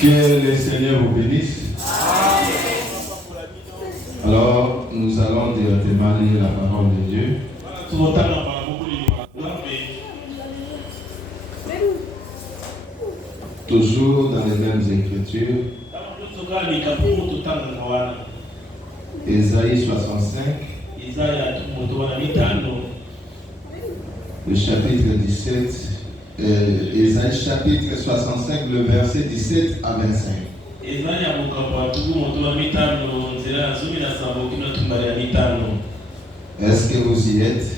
Que le Seigneur vous bénisse. Alors, nous allons directement lire la parole de Dieu. Toujours dans les mêmes écritures. Ésaïe 65. Le chapitre 17. Ésaïe chapitre 65, le verset 17 à 25. Est-ce que vous y êtes?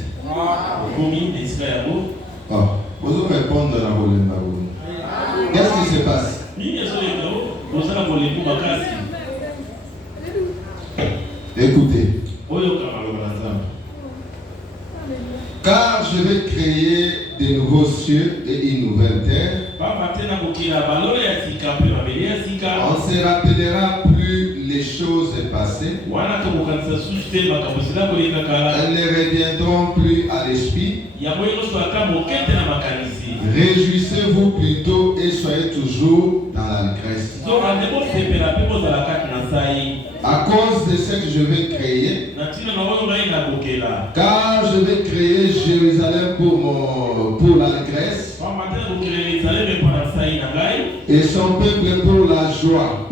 Oh, vous répondre dans la volée. Qu'est-ce qui se passe? Écoutez. Car je vais créer de nouveaux cieux et une nouvelle terre. On ne se rappellera plus les choses passées. Elles ne reviendront plus à l'esprit. Réjouissez-vous plutôt et soyez toujours dans l'allégresse. À cause de ce que je vais créer, car je vais créer Jérusalem pour l'allégresse et son peuple pour la joie.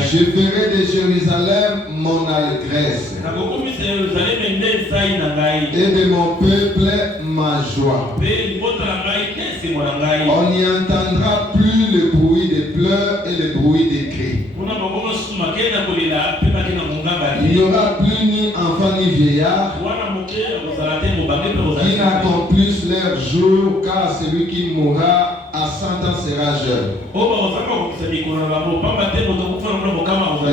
Je ferai de Jérusalem mon allégresse et de mon peuple ma joie. On n'y entendra plus le bruit des pleurs et le bruit des cris. Il n'y aura plus ni enfant ni vieillard qui n'accomplissent leur jour, car celui qui mourra à 100 ans sera jeune.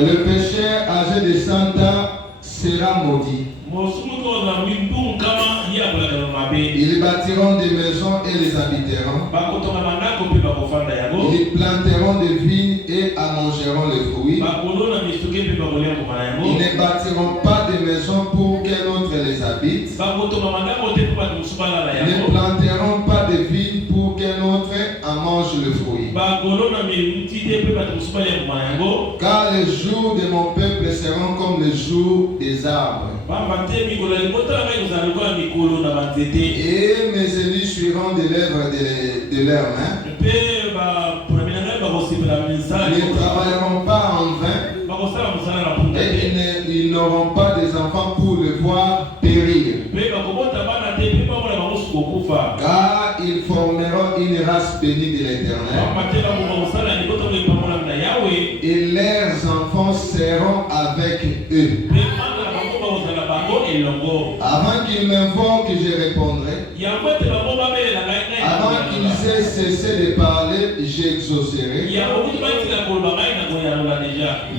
Le pécheur âgé de 100 ans sera maudit. Ils bâtiront des maisons et les habiteront. Ils planteront des vignes et en mangeront les fruits. Ils ne bâtiront pas de maisons pour qu'un autre les habite. Ils ne planteront pas de vignes pour qu'un autre en mange le fruit. Car les jours de mon peuple seront comme les jours des arbres. Et mes élus suivront des lèvres de leurs mains. Ils ne travailleront pas en vain. Et ils n'auront pas des enfants pour le voir périr. Car ils formeront une race bénie de l'Éternel. Et leurs enfants seront avec eux. Avant qu'ils m'invoquent, je répondrai. Avant qu'ils aient cessé de parler, j'exaucerai.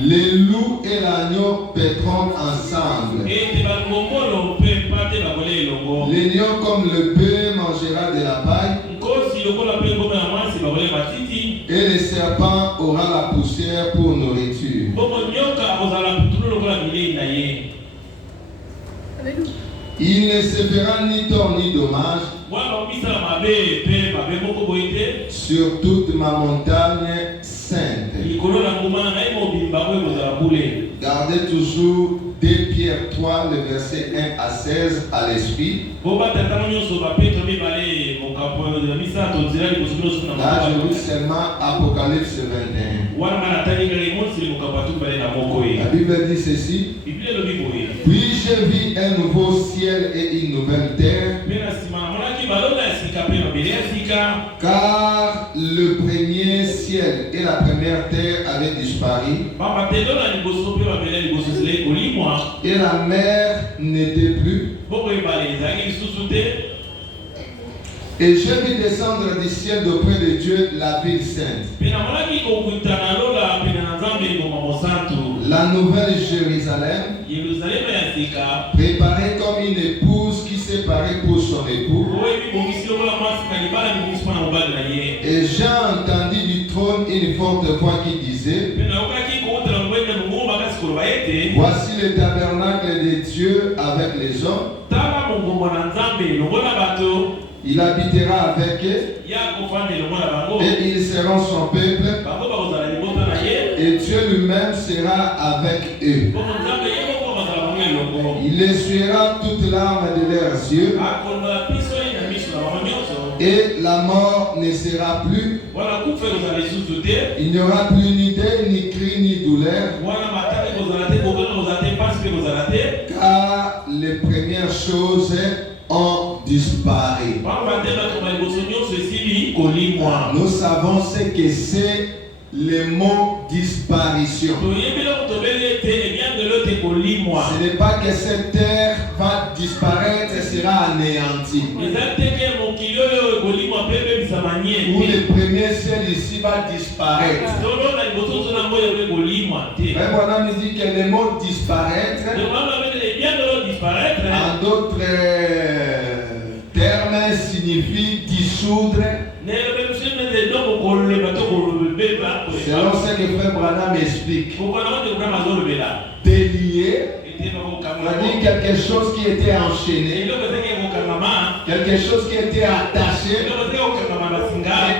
Les loups et l'agneau paîtront ensemble. L'agneau comme le bœuf mangera de la paille. Et le serpent aura la poussière pour nourriture. Il ne se fera ni tort ni dommage sur toute ma montagne sainte. Gardez toujours 2 Pierre 3, le verset 1 à 16 à l'esprit. Là, je lis seulement Apocalypse 21. La Bible dit ceci. Puis j'ai vu un nouveau ciel et une nouvelle terre, car le premier ciel et la première terre avaient disparu, et la mer n'était plus. Et j'ai vu descendre du ciel d'auprès de Dieu la ville sainte, la nouvelle Jérusalem, préparée comme une épouse qui s'est parée pour son époux. Et j'ai entendu du trône une forte voix qui disait: voici le tabernacle de Dieu avec les hommes. Il habitera avec eux et ils seront son peuple et Dieu lui-même sera avec eux. Il essuiera toute larme de leurs yeux et la mort ne sera plus. Il n'y aura plus ni deuil, ni cri, ni douleur, car les premières choses ont disparu. Nous savons ce que c'est le mot disparition. Ce n'est pas que cette terre va disparaître et sera anéantie. Ou le premier ciel ici va disparaître. Mais voilà, nous dit que le mot disparaître, en d'autres termes, signifie dissoudre. Selon ce que Frère Branham explique, délier, on a dit quelque chose qui était enchaîné, quelque chose qui était attaché, et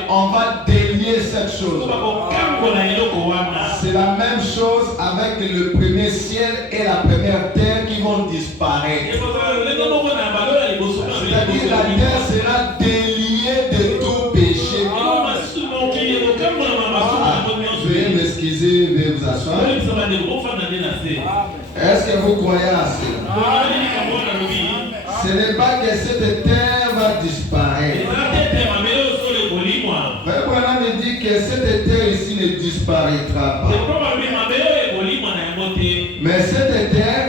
on va délier cette chose. C'est la même chose avec le premier ciel et la première terre qui vont disparaître. C'est-à-dire la terre sera déliée de tout péché. Veuillez m'excuser, veuillez vous asseoir. Est-ce que vous croyez à cela? Ce n'est pas que cette terre va disparaître. Frère Branham me dit que cette terre ici ne disparaîtra pas. Mais cette terre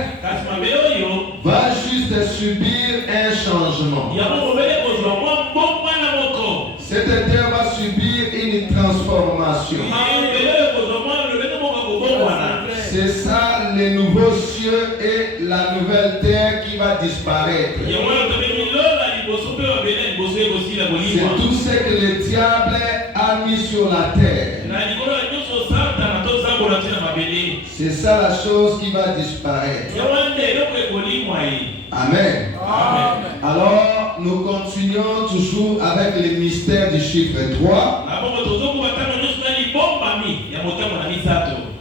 va juste subir un changement. Cette terre va subir une transformation. C'est ça, les nouveaux cieux et la nouvelle terre qui va disparaître. C'est tout ce que le diable a mis sur la terre. C'est ça la chose qui va disparaître. Amen. Alors, nous continuons toujours avec le mystère du chiffre 3.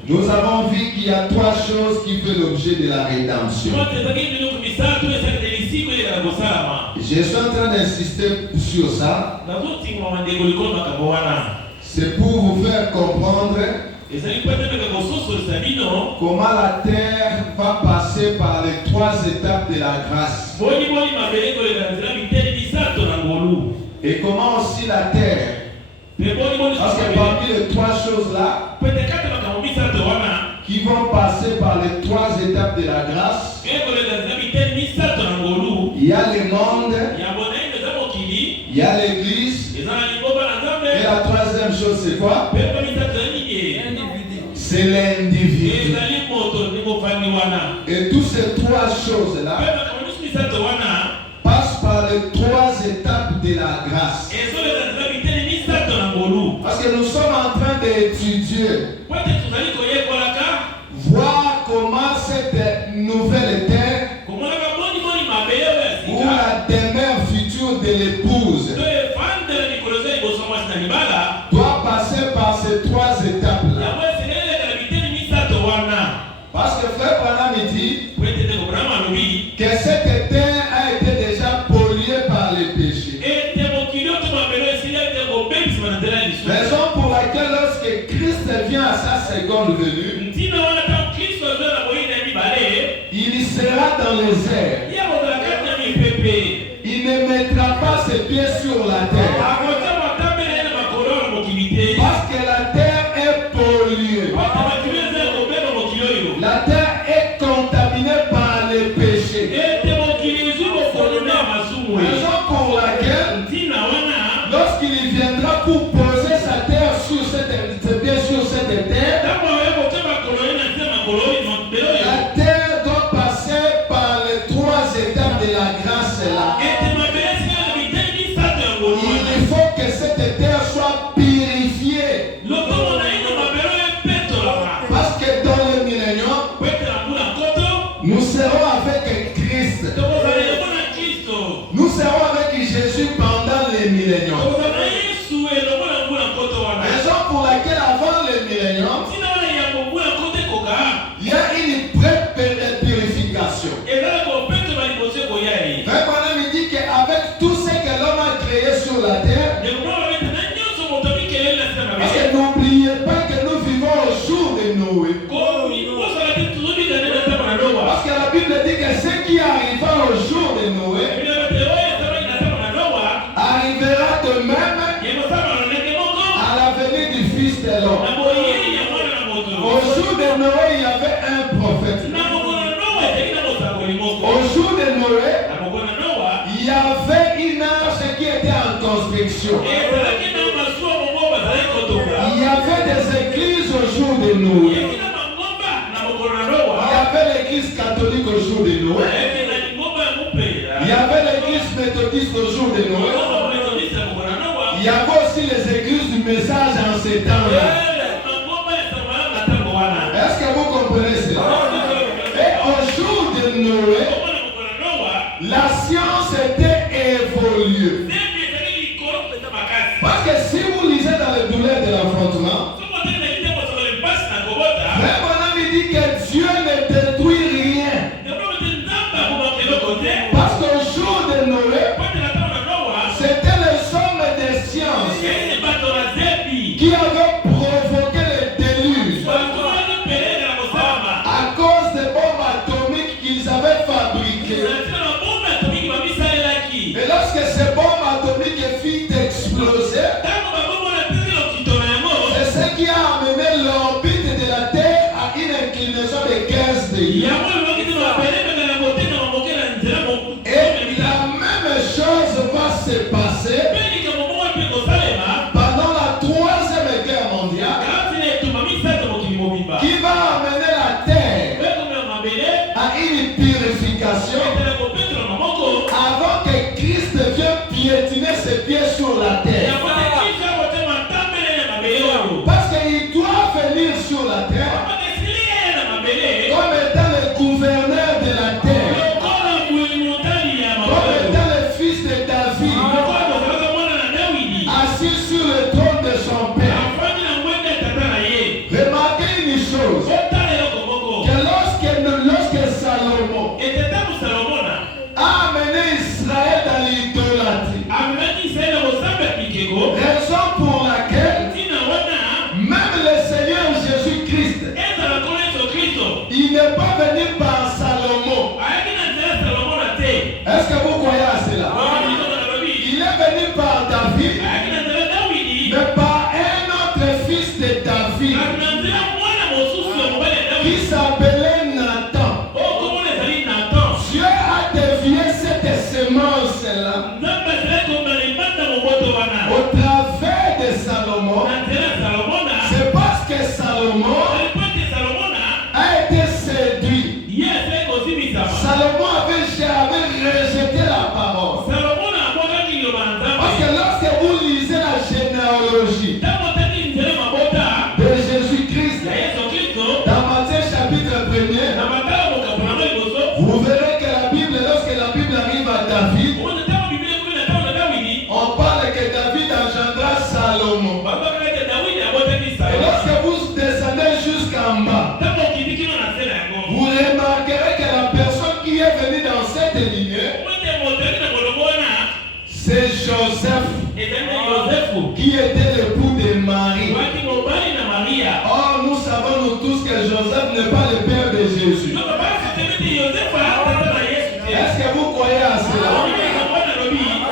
Nous avons vu qu'il y a trois choses qui font l'objet de la rédemption. Je suis en train d'insister sur ça. C'est pour vous faire comprendre comment la terre va passer par les trois étapes de la grâce. Et comment aussi la terre. Parce que parmi les trois choses là, qui vont passer par les trois étapes de la grâce, il y a le monde, il y a l'église, et la troisième chose c'est quoi? C'est l'individu. Et toutes ces trois choses là passent par les trois étapes de la grâce. Parce que nous sommes en train d'étudier, voir comment cette nouvelle terre ou la demeure future de l'épouse doit passer par ces trois étapes-là. Parce que Frère Branham dit que cette terre a été déjà polluée par les péchés. Raison pour laquelle lorsque Christ vient à sa seconde venue, il sera dans les airs. Il ne mettra pas ses pieds sur la terre. Parce que la terre est polluée. La terre est contaminée par les péchés. Raison pour laquelle, lorsqu'il viendra pour poser sa terre sur cette terre, la terre doit passer par les trois étapes de la grâce là. Il faut que cette terre soit purifiée. Parce que dans le millénium, nous serons avec Christ. Nous serons avec Jésus pendant Parce que la Bible dit que ce qui arriva au jour de Noé arrivera de même à la venue du Fils de l'homme. Au jour de Noé, il y avait un prophète. Au jour de Noé, il y avait une arche qui était en construction. Il y avait des églises au jour de Noé. Il y avait l'église catholique au jour de Noé. Il y avait l'église méthodiste au jour de Noé. Il y avait aussi les églises du message en ces temps-là. Est-ce que vous comprenez cela? Et au jour de Noé, la science était évoluée. Parce que si vous lisez dans les douleurs de l'affrontement, Frère Branham dit que Dieu ne détruit rien. Parce qu'au jour de Noé, c'était le somme des sciences qui avait provoqué le déluge à cause des bombes atomiques qu'ils avaient fabriquées. Et lorsque ces bombes atomiques firent exploser, c'est ce qui a amené l'orbite de la Terre à une inclinaison de 15 degrés. Et la même chose va se passer pendant la Troisième Guerre mondiale, qui va amener la Terre à une purification avant que Christ vienne piétiner ses pieds sur la terre. Parce qu'il doit venir sur la terre comme étant le gouverneur de la terre, comme étant le fils de David, assis sur le trône de son père. Remarquez une chose, que lorsque Salomon a amené Israël dans l'idolâtrie, raison pour laquelle même le Seigneur Jésus-Christ, il n'est pas venu par Salomon. Est-ce que vous croyez à cela? Il est venu par David, mais par un autre fils de David qui s'appelait Nathan. Dieu a dévié cette semence-là au travers de Salomon. C'est parce que Salomon a été séduit. Salomon avait rejeté la parole. Parce que lorsque vous lisez la généalogie de Jésus-Christ dans Matthieu chapitre 1er, vous verrez que la Bible, lorsque la Bible arrive à David, on parle que David engendra Salomon. Et lorsque vous descendez jusqu'en bas, vous remarquerez que la personne qui est venue dans cette lignée, c'est Joseph, qui était l'époux de Marie. Or, nous savons nous tous que Joseph n'est pas le père de Jésus. Est-ce que vous croyez à cela?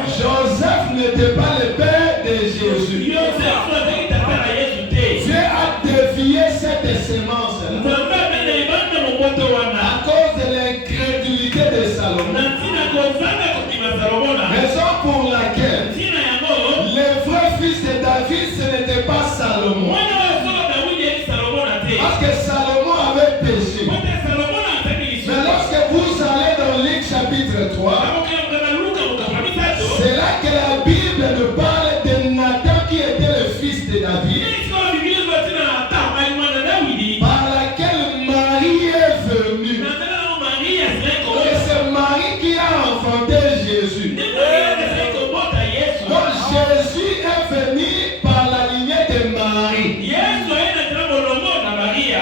Joseph n'était pas le père de Jésus. Dieu a dévié cette semence-là à cause de l'incrédulité de Salomon. Raison pour laquelle le vrai fils de David, ce n'était pas Salomon. Parce que Salomon avait péché. Mais lorsque vous allez dans Luc chapitre 3, c'est là que la Bible nous parle de Nathan qui était le fils de David, par laquelle Marie est venue. Et c'est Marie qui a enfanté Jésus. Donc Jésus est venu par la lignée de Marie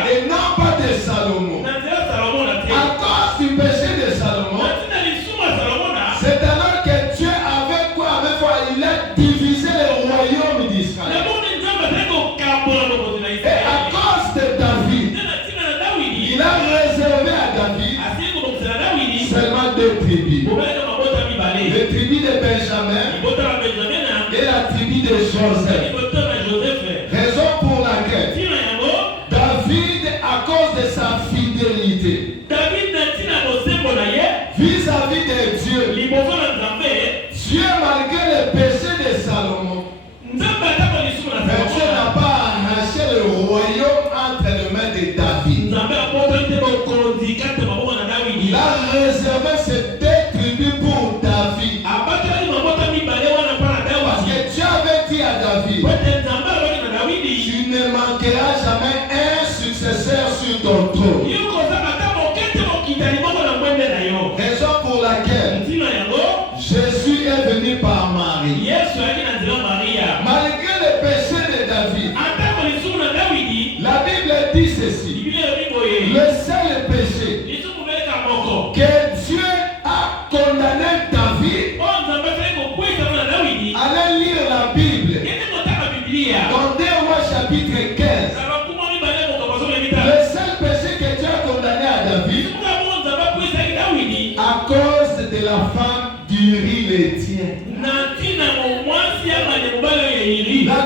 et non pas de Salomon. À cause du péché de Salomon, c'est alors que Dieu avait quoi? Il a divisé le royaume d'Israël. Et à cause de David, il a réservé à David deux tribus. Les tribus de Benjamin et la tribu de Joseph. Raison pour laquelle David, à cause de sa fidélité vis-à-vis de Dieu, Dieu, malgré le péché de Salomon, mais Dieu n'a pas arraché le royaume entre les mains de David. Il a réservé ces deux tribus pour David. Parce que Dieu avait dit à David, tu ne manqueras jamais un successeur sur ton trône. Raison pour laquelle Jésus est venu par Marie. Malgré le péché de David, la Bible dit ceci. Le seul péché que Dieu a condamné David, allez lire la Bible dans 2 Rois chapitre 15. Le seul péché que Dieu a condamné à David à cause de la femme d'Uri l'Héthien. La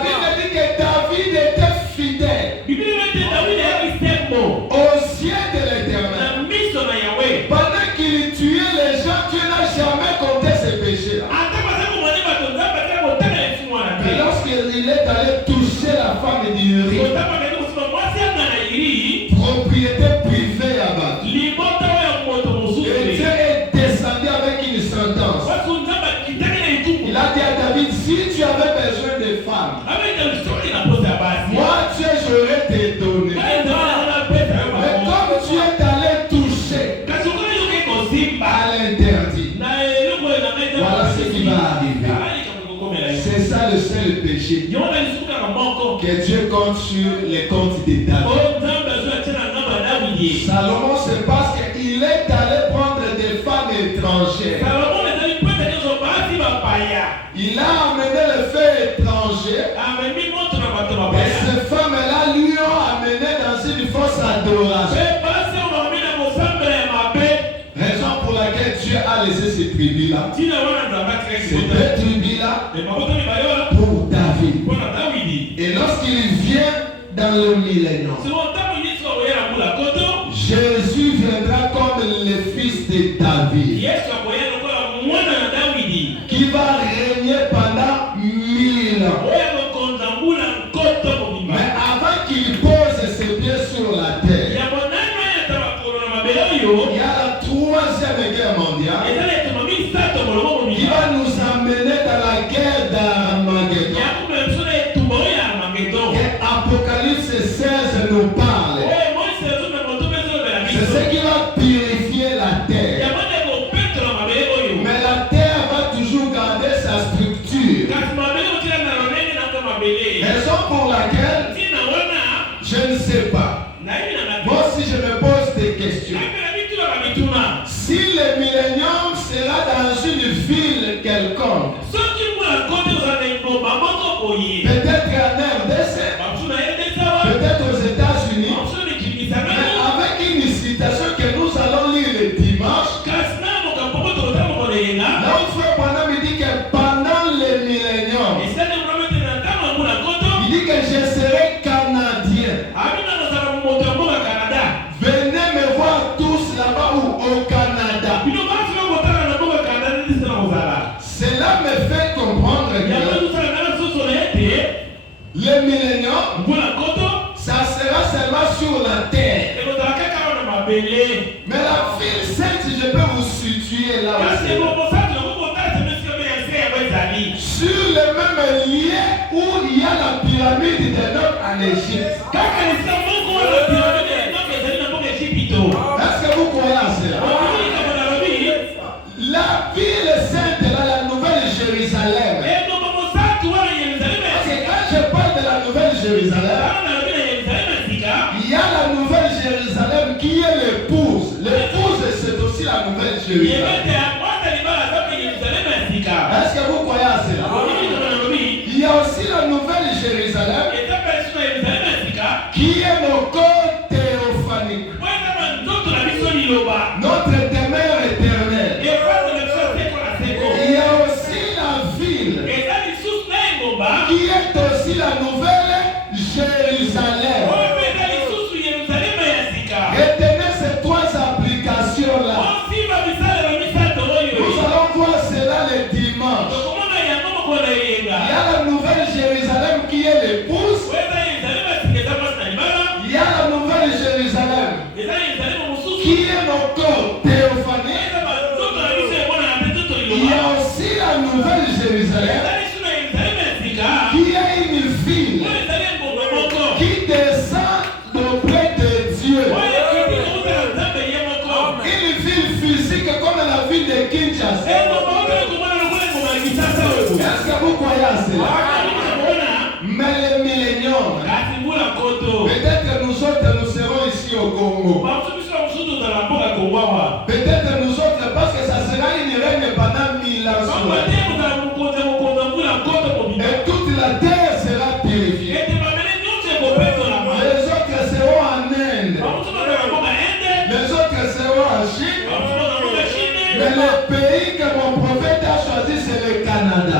Bible dit que David était fidèle aux yeux de l'Éternel. Pendant qu'il tuait les gens, Dieu n'a jamais compté ses péchés. Mais lorsqu'il est allé toucher la femme d'Uri, propriété privée abattue, et Dieu est descendu avec une sentence. Il a dit à David, si tu avais besoin de femmes, moi Dieu j'aurais te donné. Mais comme tu es allé toucher à l'interdit, voilà ce qui va arriver. C'est ça le seul péché que Dieu compte sur les comptes de David. Salomon, c'est parce qu'il est allé prendre des femmes étrangères. Il a amené le fait étranger. Et ces femmes-là lui ont amené dans une fausse adoration. Raison pour laquelle Dieu a laissé ces tribus-là. Ces deux tribus-là pour David. Et lorsqu'il vient dans le millénaire, Jésus viendra comme le fils de David, qui va régner pendant 1000 ans. Mais avant qu'il pose ses pieds sur la terre, il y a la troisième guerre mondiale qui va nous amener dans la guerre d'Armageddon. Apocalypse 16 nous parle. C'est ce qui va purifier la terre. Mais la terre va toujours garder sa structure. Raison pour laquelle je ne sais pas. Moi aussi je me pose des questions. Si le millénium sera dans une ville quelconque, peut-être en RDC, peut-être aux États-Unis, mais avec une citation que nous allons lire le dimanche, là où Frère Branham dit que pendant le millénium, il dit que je serai canadien. Venez me voir tous là-bas ou au Canada. Cela me fait comprendre que le millénium, ça sera seulement sur la terre. Mais la ville sainte, je peux vous situer là aussi. Sur le même lieu où il y a la pyramide d'Enoch en Égypte. Est-ce que vous croyez à cela? La ville sainte, là, la nouvelle Jérusalem. Parce que quand je parle de la nouvelle Jérusalem, il y a la nouvelle Jérusalem qui est l'épouse. L'épouse, c'est aussi la nouvelle Jérusalem. Est-ce que vous croyez à cela? Il y a aussi la nouvelle Jérusalem qui est nos corps théophaniques. Notre demeure éternelle. encore théophanie. Il y a aussi la nouvelle Jérusalem qui a une ville qui descend auprès de Dieu. Une ville physique comme la ville de Kinshasa. Est-ce que vous croyez à cela? Mais le millénium, peut-être nous autres nous serons ici au Congo. Peut-être nous autres parce que ça sera une règne pendant 1000 ans. Et toute la terre sera purifiée. Les autres seront en Inde. Les autres seront en Chine. Mais le pays que mon prophète a choisi, c'est le Canada.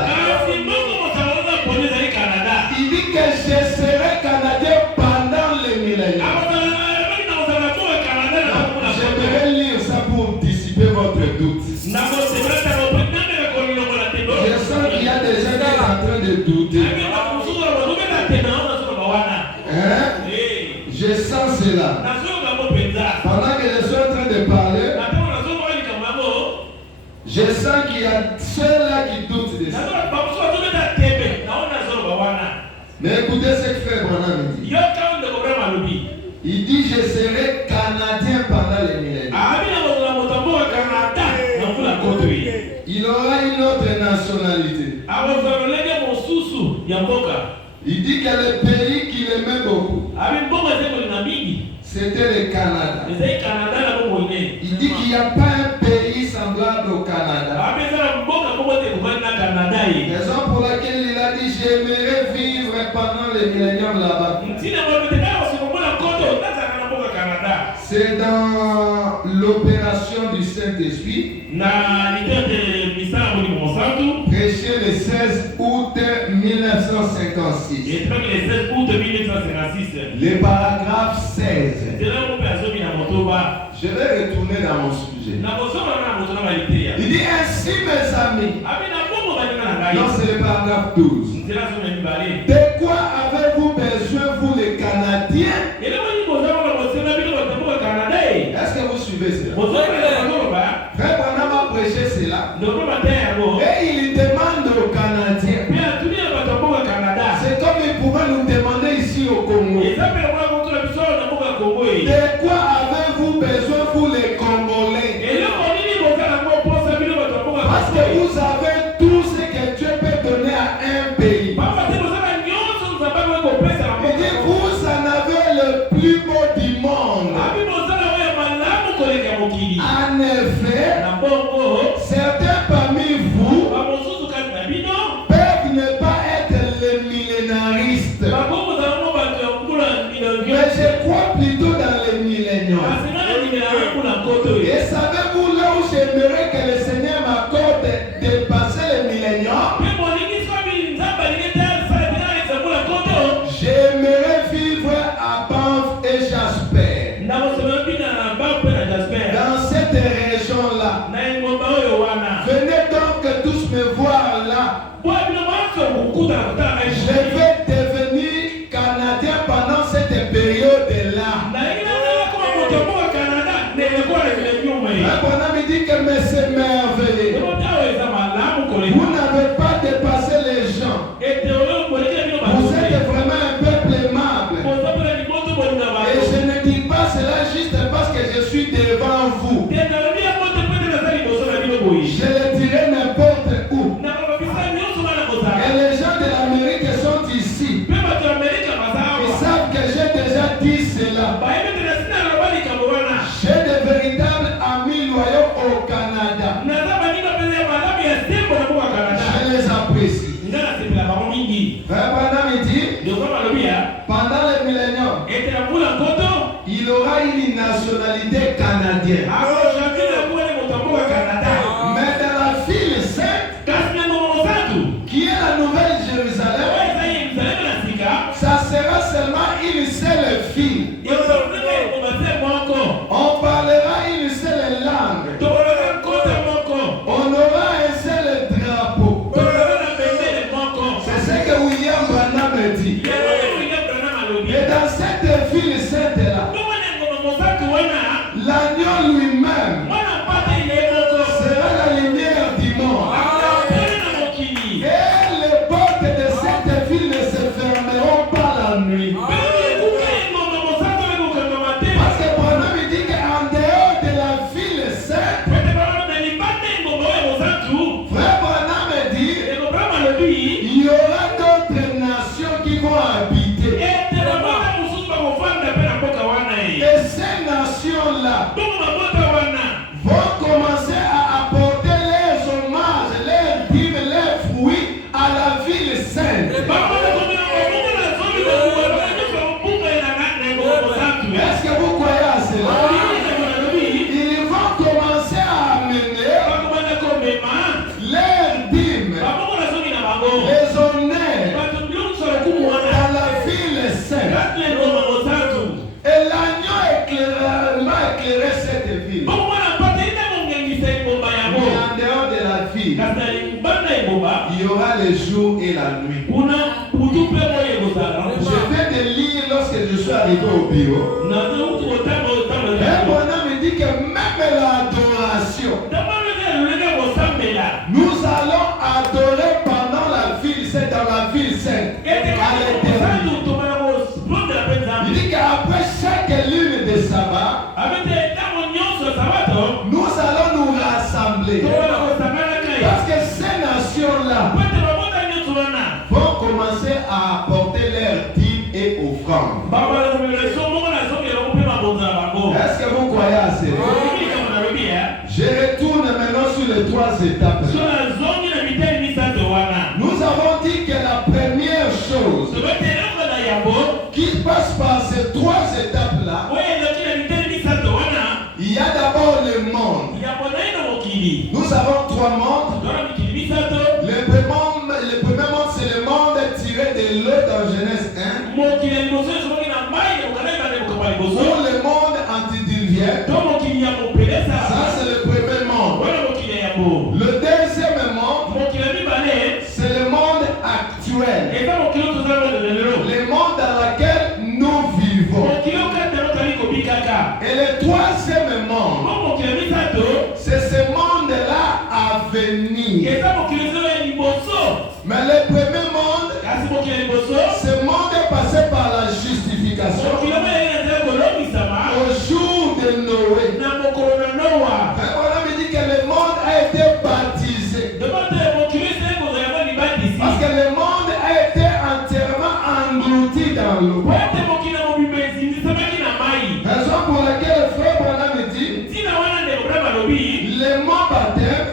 Il dit que je serai Canadien pendant les millénaires. Je vais lire ça pour dissiper votre doute. Je sens qu'il y a des gens qui sont en train de douter. Hein? Je sens cela. Pendant que je suis en train de parler, je sens qu'il y a ceux-là qui doutent de ça. Mais écoutez ce que frère Branham dit. Il dit je serai Canadien pendant les millénaires. Il aura une autre nationalité. Il dit que le pays qu'il aimait beaucoup, c'était le Canada. Il dit qu'il n'y a pas un pays semblable au Canada. Raison pour laquelle il a dit j'aimerais vivre pendant les milléniums là-bas. C'est dans l'opération du Saint-Esprit, prêché le 16 août 1956. Le paragraphe 16. Je vais retourner dans mon sujet. Il dit ainsi mes amis. Non, c'est le paragraphe 12. De quoi avez-vous besoin vous les Canadiens? Est-ce que vous suivez cela? Frère Branham a prêché cela. Et il demande aux Canadiens. C'est comme il pouvait nous demander ici au Congo. De quoi avez-vous besoin vous les Congolais? Parce que vous avez tout ce que Dieu peut donner à un pays. Il dit vous en avez le plus beau du monde. En effet, certains parmi vous peuvent ne pas être les millénaristes. Mais je crois plutôt dans les milléniums. Et savez-vous là où j'aimerais que le Seigneur m'accorde de dépasser les milléniums? J'aimerais vivre à Banff et Jasper. Dans cette région-là. Venez donc tous me voir là. Je vais devenir Canadien pendant cette période-là. Branham dit que mais c'est merveilleux. Vous n'avez pas dépassé les gens. Vous êtes vraiment un peuple aimable. Et je ne dis pas cela juste parce que je suis devant vous. Je le dirai n'importe où. Et les gens de l'Amérique sont ici. Ils savent que j'ai déjà dit cela. J'ai de véritables amis loyaux au Canada. Je les apprécie. Frère Branham dit, pendant les milléniums, il aura une nationalité canadienne. Mais dans il y aura les jours et la nuit. Je viens de lire lorsque je suis arrivé au bureau. Un bonhomme me dit que même l'adoration, nous allons adorer pendant la ville sainte, dans la ville sainte. Il dit qu'après chaque lune de sabbat, nous allons nous rassembler. Parce que ces nations-là vont commencer à apporter leurs dîmes et offrandes. Est-ce que vous croyez à cela? Je retourne maintenant sur les trois étapes. Nous avons dit que la première chose qui passe par ces trois étapes-là, il y a d'abord le monde. Nous avons trois mondes. Le premier monde, c'est le monde tiré de l'eau dans Genèse 1. Ou le monde antidiluvien. Ça, c'est le premier monde. Le deuxième monde, c'est le monde actuel. Le monde dans lequel nous vivons. Et le troisième monde, c'est ce monde-là à venir. Mais le premier monde, ce monde est passé par la justification. Au jour de Noé. On me dit que le monde a été baptisé. Parce que le monde a été entièrement englouti dans l'eau. Raison pour laquelle le frère Branham me dit, le mot baptême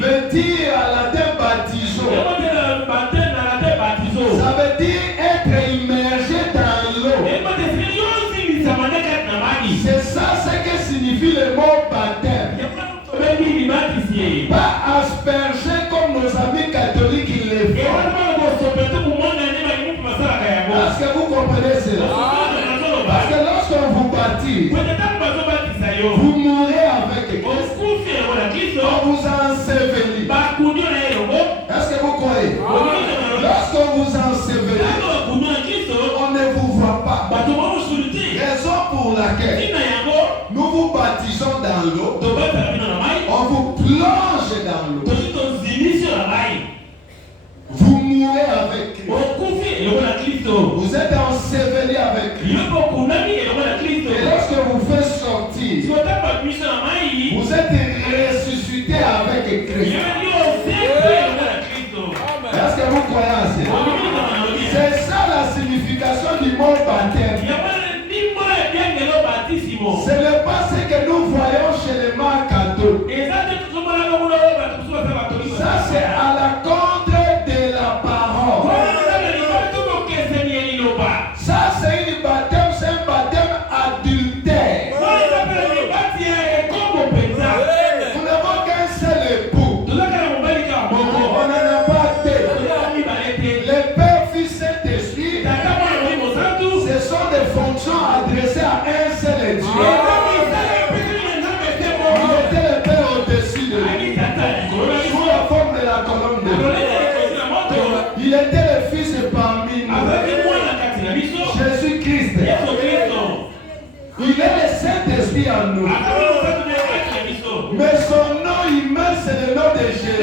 veut dire à latin baptiso. Ça veut dire être immergé dans l'eau. C'est ça ce que signifie le mot baptême. Pas asperger comme nos amis catholiques ils le font. Est-ce que vous comprenez cela? Parce que lorsqu'on vous baptise, vous mourrez avec Christ. On vous ensevelit. Est-ce que vous croyez? Lorsqu'on vous ensevelit, on ne vous voit pas. Raison pour laquelle nous vous baptisons dans l'eau. On vous plonge dans l'eau. Vous mourrez avec Christ. Vous êtes enseveli avec Christ. Et lorsque vous faites sortir, vous êtes ressuscité avec Christ. Est-ce que vous croyez à cela? C'est ça la signification du mot baptême. Ce n'est pas ce que nous voyons chez les Marcato. Ça c'est à la contre de la parole. Ça c'est un baptême adultère. Nous n'avons qu'un seul époux. On n'en a pas deux. Le Père, Fils, Saint-Esprit, ce sont des fonctions adressées à un seul Dieu. Il était le Père au-dessus de lui, sous la forme de la colonne de feu. Il était le Fils parmi nous, Jésus-Christ. Il est le Saint-Esprit en nous. Mais son nom humain, c'est le nom de Jésus.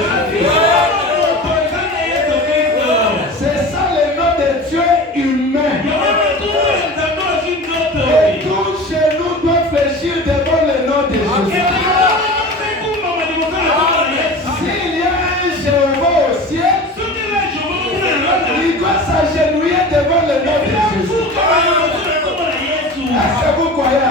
C'est ça le nom de Dieu humain. Et tout chez nous doit fléchir devant le nom de Jésus. S'il y a un Jéhovah au ciel, il doit s'agenouiller devant le nom de Jésus. Est-ce que vous croyez à ça?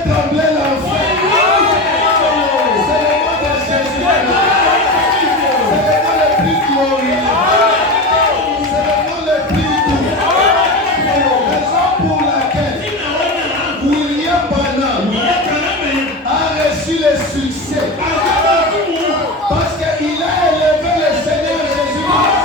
fait trembler l'enfer. C'est le nom de Jésus. C'est le nom le plus glorieux. C'est le nom le plus doux. Raison pour laquelle William Branham a reçu le succès. Parce qu'il a élevé le Seigneur Jésus-Christ.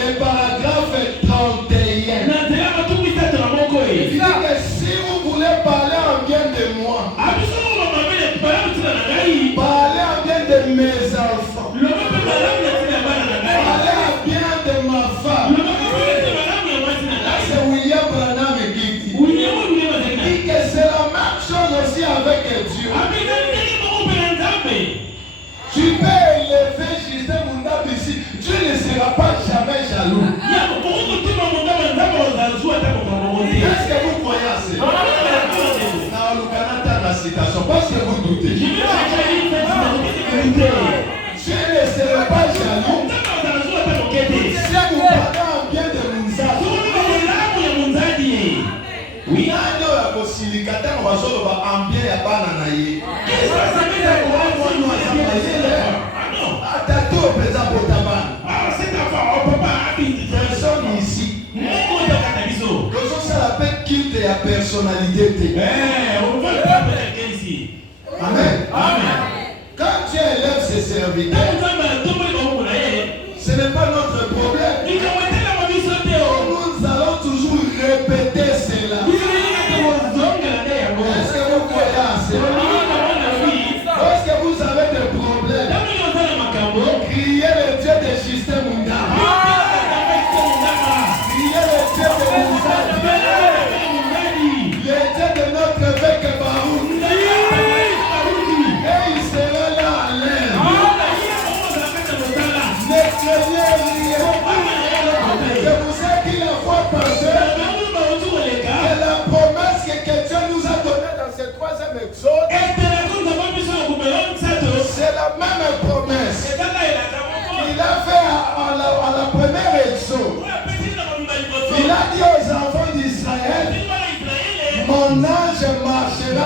Le paragraphe 31. Il dit que si vous voulez parler en bien de moi, parlez en bien de mes enfants, parlez en bien de ma femme. C'est William Branham qui dit. Il dit que c'est la même chose aussi avec Dieu. Tu peux élever Justin Mundab ici. Dieu ne sera pas jamais jaloux. Est-ce que vous croyez à ça? La citation, parce que vous doutez. Dieu ne sera pas jaloux. Si vous parlez en bien de Munzadi. Oui, la possibilité on va se en bien et pas en aïe. Personne ici. Ça l'appelle culte et la personnalité.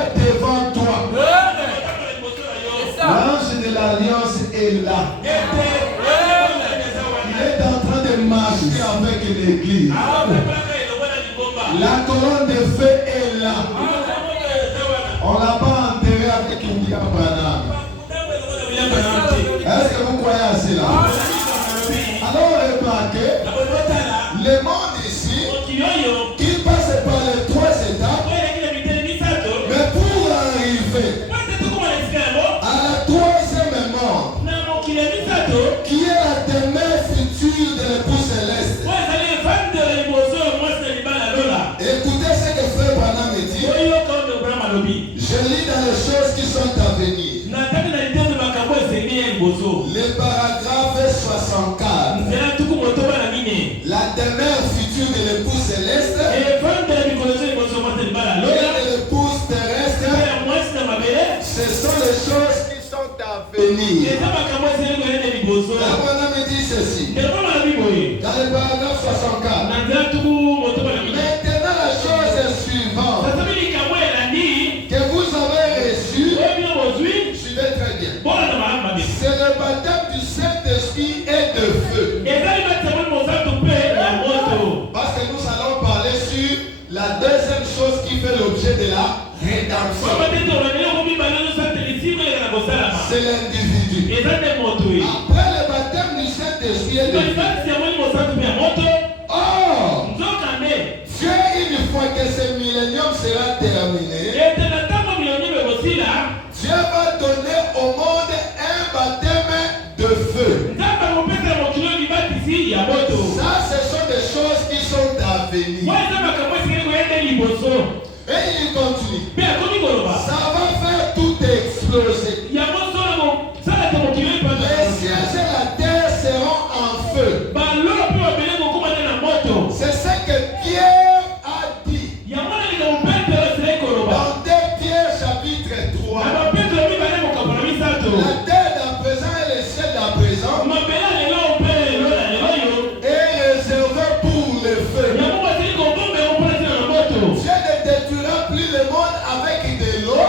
est devant toi. L'ange de l'alliance est là. Il est en train de marcher avec l'église. La colonne de feu est là. On ne l'a pas enterré avec India Branham. Est-ce que vous croyez à cela? Alors remarquez, le monde ici, qui passe par les 3 étapes, mais pour arriver à la 3e monde, qui est la demeure future de l'époux céleste. Écoutez ce que Frère Branham dit. Je lis dans les choses qui sont à venir. Le paragraphe 64. La demeure future de l'époux céleste et de l'épouse terrestre, ce sont les choses qui sont à venir. La Branham dit ceci. Dans le paragraphe 64. Maintenant la chose est suivante. Que vous avez reçu, suivez très bien. C'est le baptême du Saint-Esprit et de feu. Parce que nous allons parler sur la deuxième chose qui fait l'objet de la rédemption. C'est l'individu. Après le baptême du Saint-Esprit et de feu. Or, Dieu, une fois que ce millénium sera terminé, Dieu va donner au monde un baptême de feu. Ça, ce sont des choses qui sont à venir. Et il continue. Ça va faire tout exploser. Les cieux et la terre seront en feu. C'est ce que Pierre a dit. Dans 2 Pierre chapitre 3. La terre d'à présent et le ciel d'à présent est réservé pour le feu. Dieu ne détruira plus le monde avec de l'eau.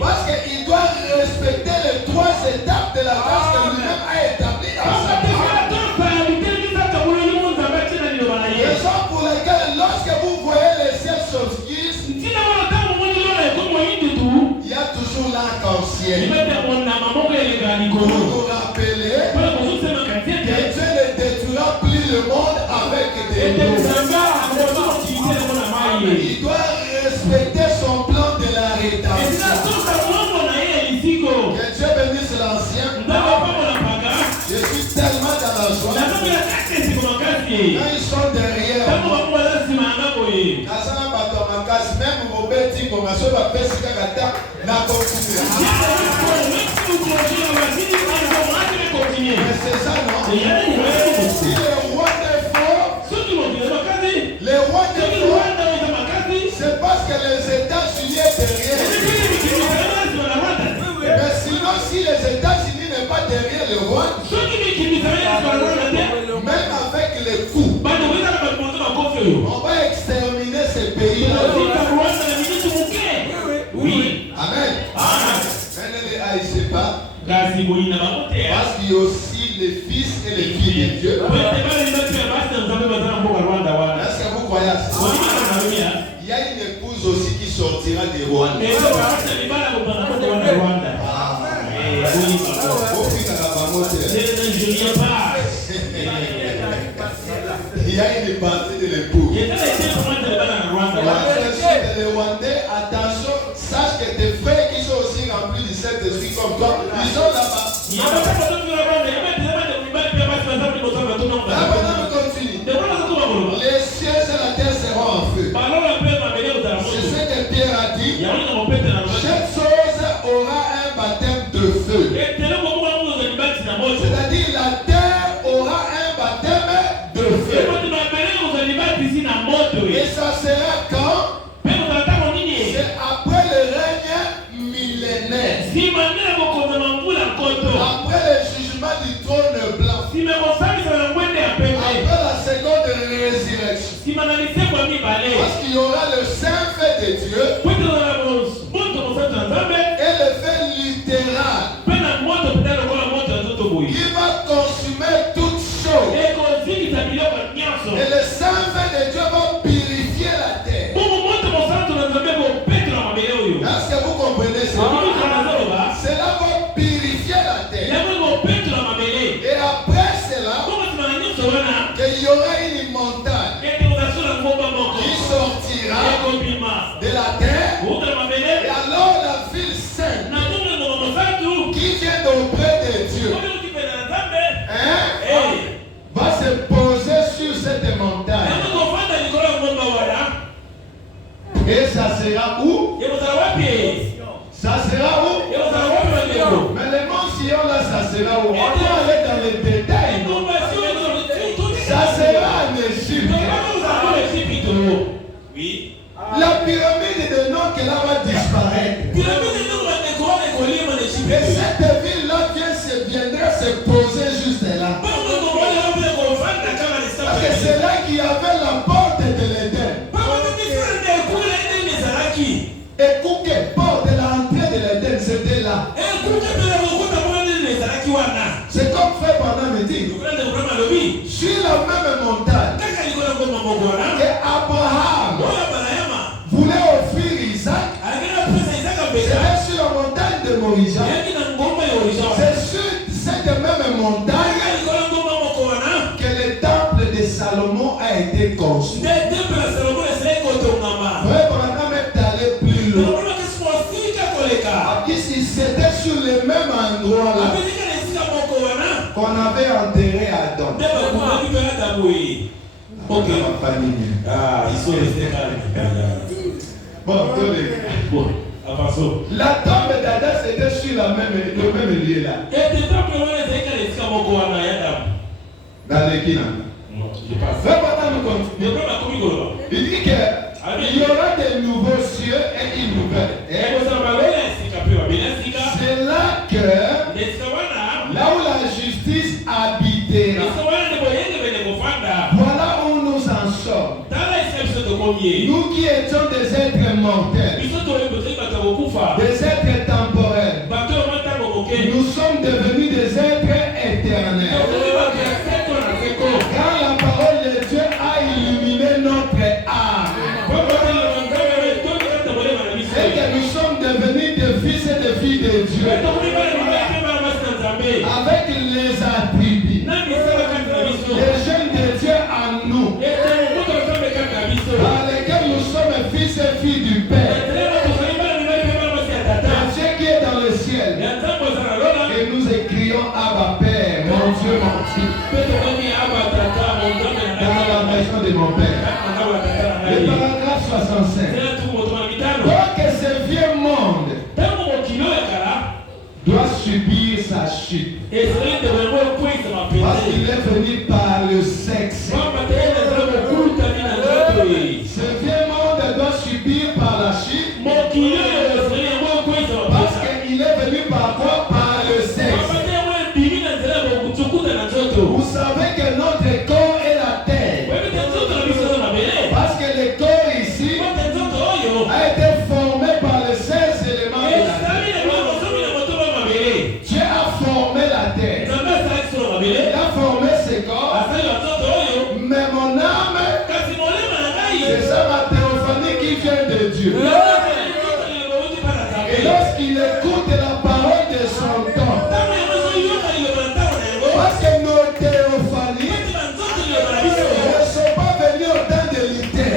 Parce qu'il doit respecter les 3 étapes de la grâce que lui-même a établies dans sa parole. Raison pour laquelle lorsque vous voyez les ciels s'obscurcissent, il y a toujours l'arc-en-ciel. Pour nous rappeler que Dieu ne détruira plus le monde avec des eaux. Il doit respecter son plan de la rédemption. Que Dieu bénisse l'ancien. Je suis tellement dans la joie. Quand ils sont derrière même mon petit pour ma soeur va faire ce qu'elle a continué. Mais c'est ça, non? Si les rois des faux, les rois des faux, c'est parce que les États-Unis sont derrière. Mais sinon, si les États-Unis n'est pas derrière le roi, même avec les coups, on va exterminer ces pays-là. Oui. Amen. Mais ne les pas. Parce qu'il y a aussi les fils et les filles de Dieu. Est-ce que vous croyez à ça? Il y a une épouse aussi qui sortira des Rwanda. Il y a une partie de l'épouse. Les Rwandais, attention, sache que tes frères qui sont aussi remplis du Saint-Esprit comme toi, ils sont là-bas. Les cieux et la terre seront en feu. C'est ce que Pierre a dit. Chaque chose aura un baptême de feu. C'est-à-dire la terre aura un baptême de feu. Et ça sera quand? C'est après le règne millénaire. Après le jugement du trône blanc. Après la seconde résurrection. Parce qu'il y aura le saint fait de Dieu. est le fait littéral qui va consumer toutes choses. Et le Saint-Fait de Dieu va purifier la terre. Est-ce que vous comprenez cela? Cela va purifier la terre. Et après cela, qu'il y aura une montagne qui sortira de la terre. Et alors la ville sainte qui vient d'auprès de Dieu va se poser sur cette montagne. Et ça sera où? Ça sera où? Mais les mentions là, ça sera où? On va aller dans les détails. Ça sera en Égypte. Oui. La pyramide de Nokéla va disparaître. Et cette ville-là viendra se poser juste là. Parce que c'est là qu'il y avait la porte de l'Éden. Écoutez, porte de l'entrée de l'Éden, c'était là. C'est comme Frère Branham me dit. Sur la même montagne que Abraham voulait offrir Isaac, c'était sur la montagne de Moïse. C'est sur cette même montagne que le temple de Salomon a été construit. Frère Branham est allé plus loin. Ici, c'était sur le même endroit là qu'on avait enterré Adam. Ok, ma famille. Ah, ils sont restés calmes. Bon, la tombe d'Adam c'était sur le même lieu là. Dans les Kina. Il dit qu'il y aura des nouveaux cieux et une nouvelle terre. C'est là que, là où la justice habitera. Voilà où nous en sommes. Nous qui étions des êtres mortels, des êtres temporels, nous sommes devenus des êtres éternels. Car la parole de Dieu a illuminé notre âme. Et que nous sommes devenus des fils et des filles de Dieu. Avec les attributs, les jeunes de Dieu en nous, par lesquels nous sommes fils et filles du Père. Dieu qui est dans le ciel. Et nous écrions Abba Père, mon Dieu, mon Dieu. Dans la maison de mon Père. Le paragraphe 65. Donc ce vieux monde doit subir sa chute. Parce qu'il est venu par le sexe. Ce vieux monde doit subir par la chute. Parce qu'il est venu par quoi? Par le sexe. Vous savez que notre corps est la terre. Parce que le corps ici a été formé par les 16 éléments de la terre. Dieu a formé la terre. Il a formé ce corps. Mais mon âme, c'est ça ma théophanie qui vient de Dieu. Et lorsqu'il écoute la parole de son temps, parce que nos théophanies ne sont pas venues au temps de Luther.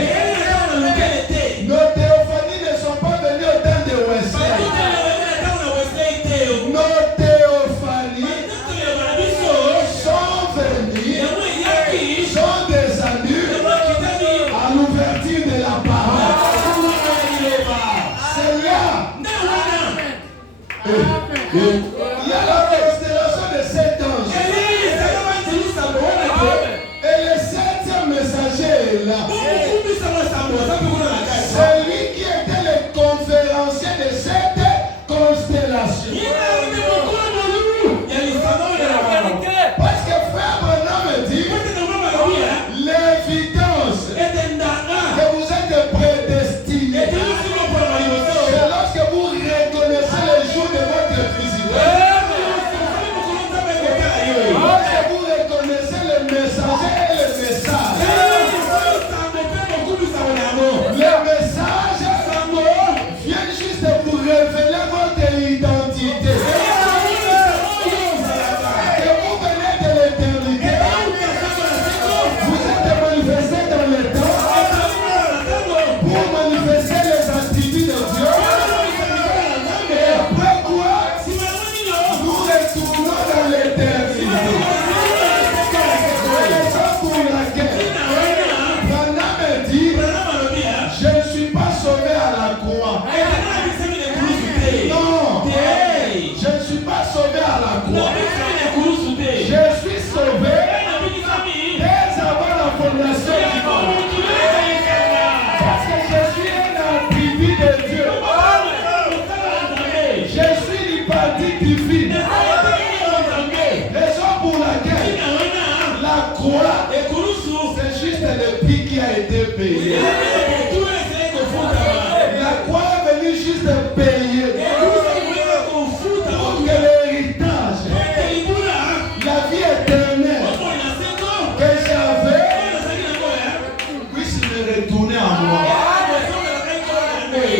Nos théophanies ne sont pas venues au temps de Wesley. Nos théophanies sont venues, sont descendues à l'ouverture de la parole. C'est là. Il y a la constellation de 7 anges. Et le 7e messager est là. C'est lui qui était le conférencier de cette constellation. Parce que Frère Branham dit l'évidence que vous êtes prédestinés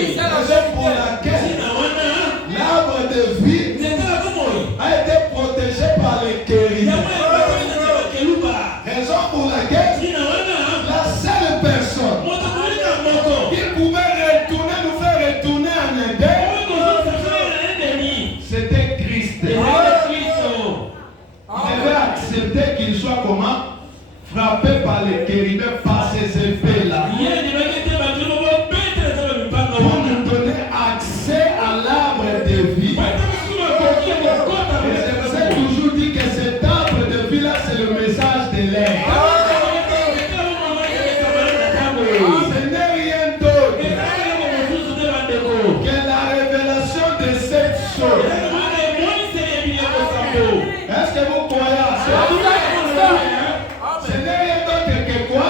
Raison pour laquelle l'arbre de vie a été protégé par les chérubins. Raison pour laquelle la seule personne qui pouvait nous faire retourner en Éden, c'était Christ. Il devait accepter qu'il soit comment? Frappé par les chérubins, par ces épées-là. Pour nous donner accès à l'arbre de vie. Et c'est toujours dit que cet arbre de vie-là, c'est le message de l'air. Ce n'est rien d'autre que la révélation de cette chose. Est-ce que vous croyez à ça? Ce n'est rien d'autre que quoi?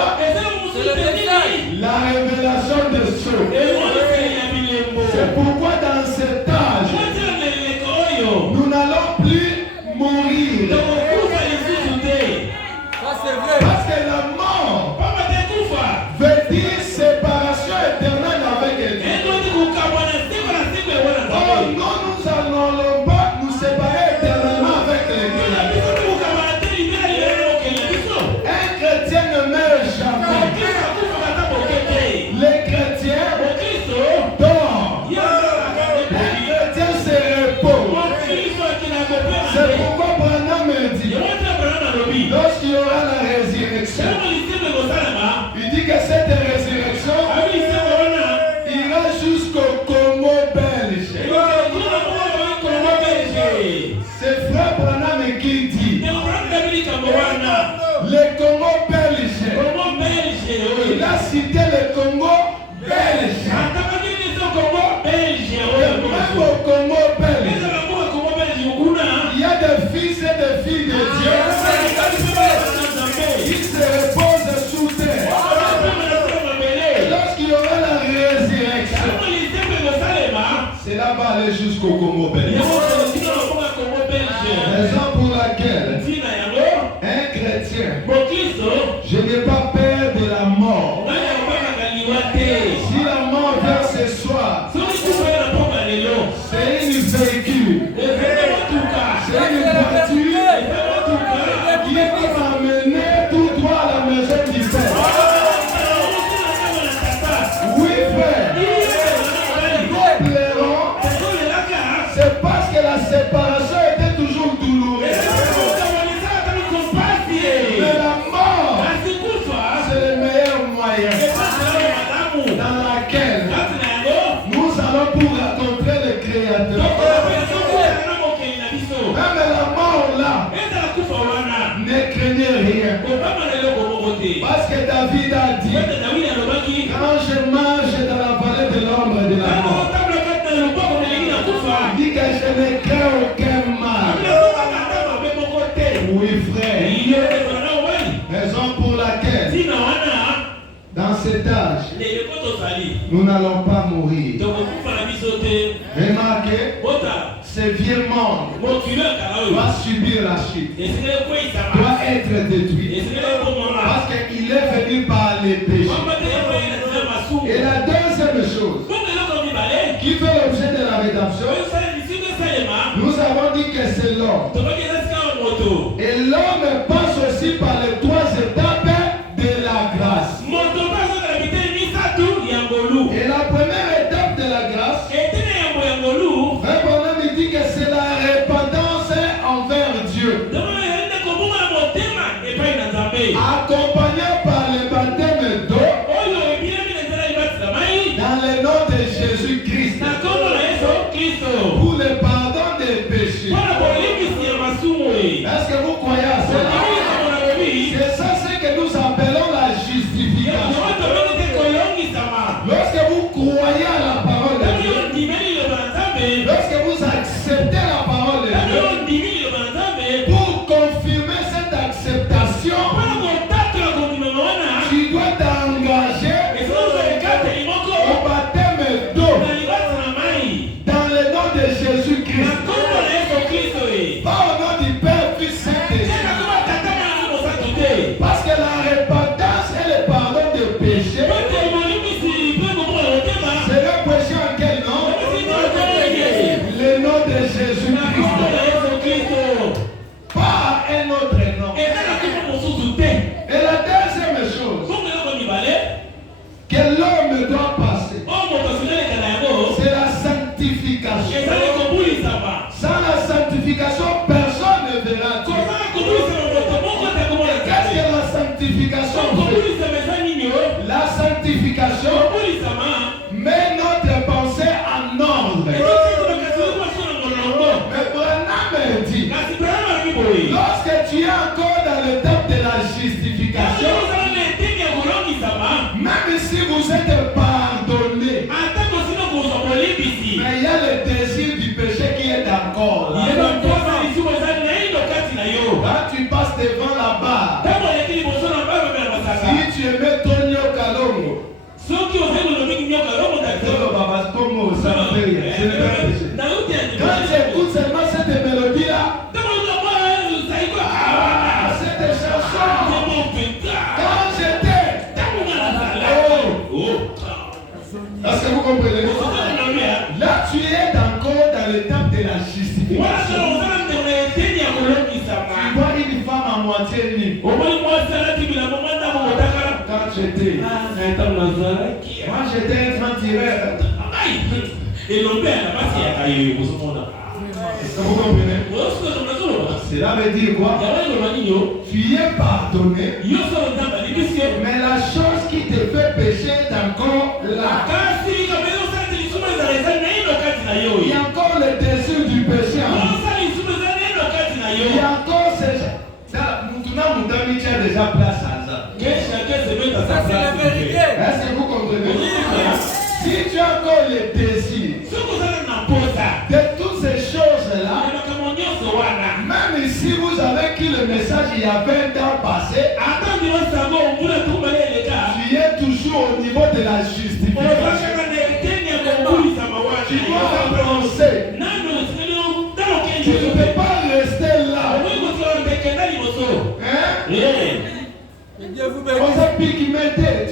La révélation de ce. C'est pourquoi dans cet âge, nous n'allons plus mourir. Parce que la mort veut dire séparation éternelle avec Dieu. Oh non, nous n'allons pas nous séparer éternellement avec Dieu. Un chrétien ne meurt jamais. Les chrétiens dorment. Un chrétien se repose. C'est pourquoi Branham me dit, lorsqu'il y aura la résurrection, il dit que cette résurrection ira jusqu'au Congo belge. C'est frère Branham qui dit, le Congo belge. Il a cité le Congo belge. Même au Congo belge, il y a des fils et des filles de Dieu. Ils se reposent sous terre. Et lorsqu'il y aura la résurrection, cela va aller jusqu'au Congo belge. Raison pour laquelle un chrétien, je n'ai pas peur de la mort. Si la mort vient ce soir, c'est une véhicule, c'est une voiture qui va m'amener tout droit à la maison du Père. Oui, frère, nous pleurons, c'est parce que la séparation était toujours douloureuse. Mais la mort, c'est le meilleur moyen dans laquelle nous allons pour rencontrer le Créateur. Même la mort là, ne craignez rien. Parce que David a dit, quand je marche dans la vallée de l'ombre de la mort, il dit que je ne crains aucun mal. Oui, frère. Raison pour laquelle, dans cet âge, nous n'allons pas mourir. Remarquez, ce vieux monde va subir la chute, doit être détruit, parce qu'il est venu par les péchés. Et la deuxième chose qui fait l'objet de la rédemption, nous avons dit que c'est l'homme. Et l'homme passe aussi par les trois étapes de la grâce. Et la première étape de la grâce, Frère me dit que c'est la repentance envers Dieu, accompagnée par le baptême d'eau dans le nom de Jésus-Christ pour le pardon des péchés. Est-ce que vous croyez à cela? C'est ça ce que nous appelons la justification. Lorsque vous croyez à la parole de Dieu, lorsque vous acceptez la parole de Dieu, pour confirmer cette acceptation, tu dois t'engager au baptême d'eau dans le nom de Jésus. sanctification. Sans la sanctification, personne ne verra Dieu. Qu'est-ce que la sanctification fait? La sanctification met notre pensée en ordre. Mais Branham dit, lorsque tu es encore dans le temps de la justification, même si vous êtes pardonné, mais il y a le désir du péché qui est encore là. Quand tu passes devant la barre, si tu aimais Tonio Kalongo, ça ne fait rien. Quand j'écoute seulement cette mélodie-là, cette chanson, quand j'étais, est-ce que vous comprenez? Là, tu es encore dans le temps de la justification. Tu vois une femme à moitié nue. Quand j'étais, moi j'étais un grand tireur. Est-ce que vous comprenez? Cela veut dire quoi? Tu es pardonné, mais la chose qui te fait pécher est encore là. Il y a encore le désir du péché. Il y a encore ces gens. Tu as déjà place à ça. Est-ce que vous comprenez? Si tu as encore le désir de toutes ces choses-là, même si vous avez écrit le message il y a 20 ans passé, tu es toujours au niveau de la justification. Tu dois avancer. Tu ne peux pas rester là.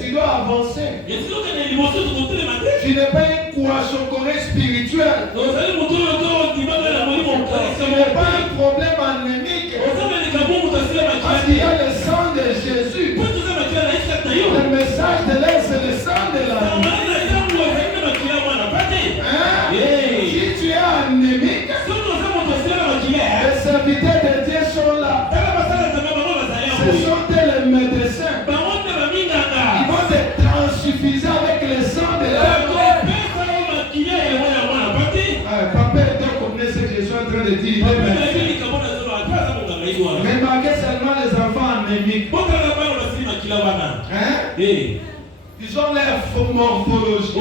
Tu dois avancer. Tu n'es pas un coachon spirituel. Ce n'est pas un problème anémique. Parce qu'il y a le sang de Jésus. Le message de l'air, c'est le sang de la vie. Si tu es anémique, les serviteurs de Dieu sont là. Ce sont les médecins. Ils vont te transuffiser avec le sang de la vie. Papa, donc on est ce que je suis en train de dire. Mais marquez seulement les enfants anémiques. Ils ont l'air morphologique.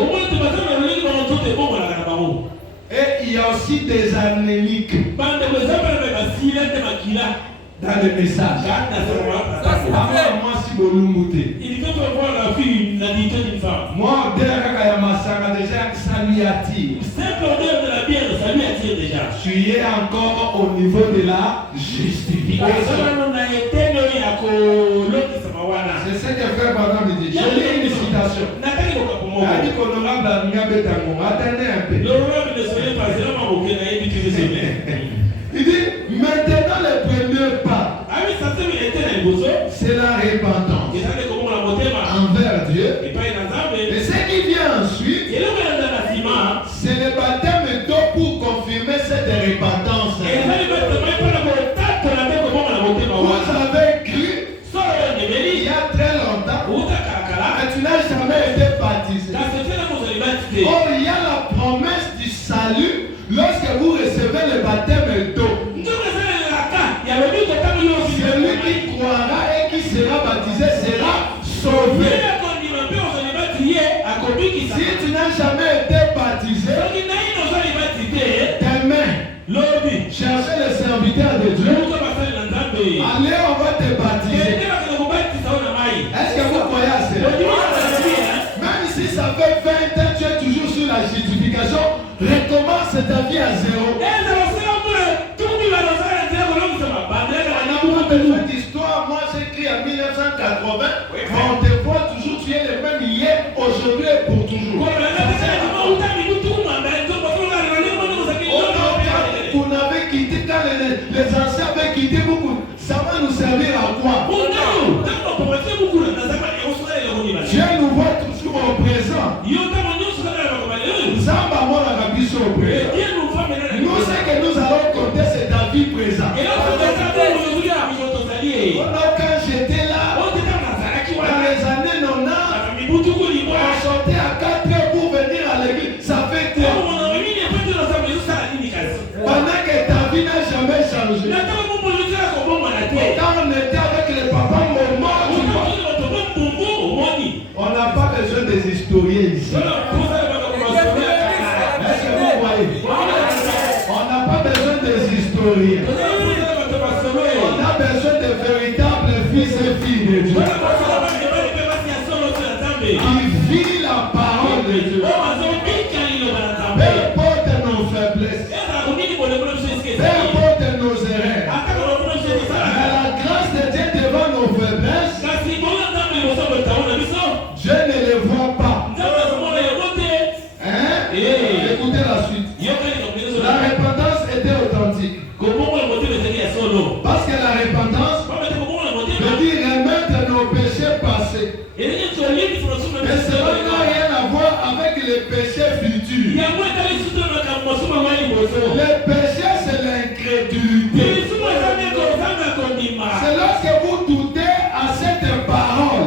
Et il y a aussi des anémiques dans le message. Moi, si vous l'oumoutez. Moi, déjà, ça lui attire. Tu es encore au niveau de la justification. C'est ce que fait Madame dit. J'ai lu une citation. Elle dit qu'honorable Aminga Betango. Attendez un peu. Il dit, maintenant le premier pas, c'est la repentance envers Dieu. Et ce qui vient ensuite, c'est le baptême d'eau pour confirmer cette repentance. Vous avez cru il y a très longtemps, mais tu n'as jamais été baptisé. Oh, il y a la promesse du salut lorsque vous recevez le baptême d'eau. Celui qui croira et qui sera baptisé sera sauvé. Si tu n'as jamais été baptisé, demain, cherchez le serviteur de Dieu. Allez, on va te baptiser. Est-ce que vous croyez à cela? Même si ça fait 20 ans, tu es toujours sur la justification, recommence ta vie à zéro. Cette histoire, moi j'écris en 1980, on te voit toujours, tu es le même hier, aujourd'hui et pour toujours. Vous n'avez quitté, quand les anciens avaient quitté beaucoup, ça va nous servir à quoi? Dieu nous voit toujours au présent. Zamba mona kabiso au présent. ans. Quand j'étais là, dans les années 90, on sortait à 4 heures pour venir à l'église. Ça fait quoi? Pendant que ta vie n'a jamais changé. Quand on était avec les papas moments, on n'a pas besoin des historiens ici. Est-ce que vous voyez? On n'a pas besoin des historiens. On a besoin de véritables fils et filles de Dieu. Qui vit la parole de Dieu. Peu importe nos faiblesses. Peu importe nos erreurs. Mais la grâce de Dieu devant nos faiblesses, Dieu ne les voit pas. Hein? Écoutez la suite. La repentance était authentique. Parce que la repentance veut dire remettre nos péchés passés. Et cela n'a rien à voir avec les péchés futurs. Le péché, c'est l'incrédulité. C'est lorsque vous doutez à cette parole.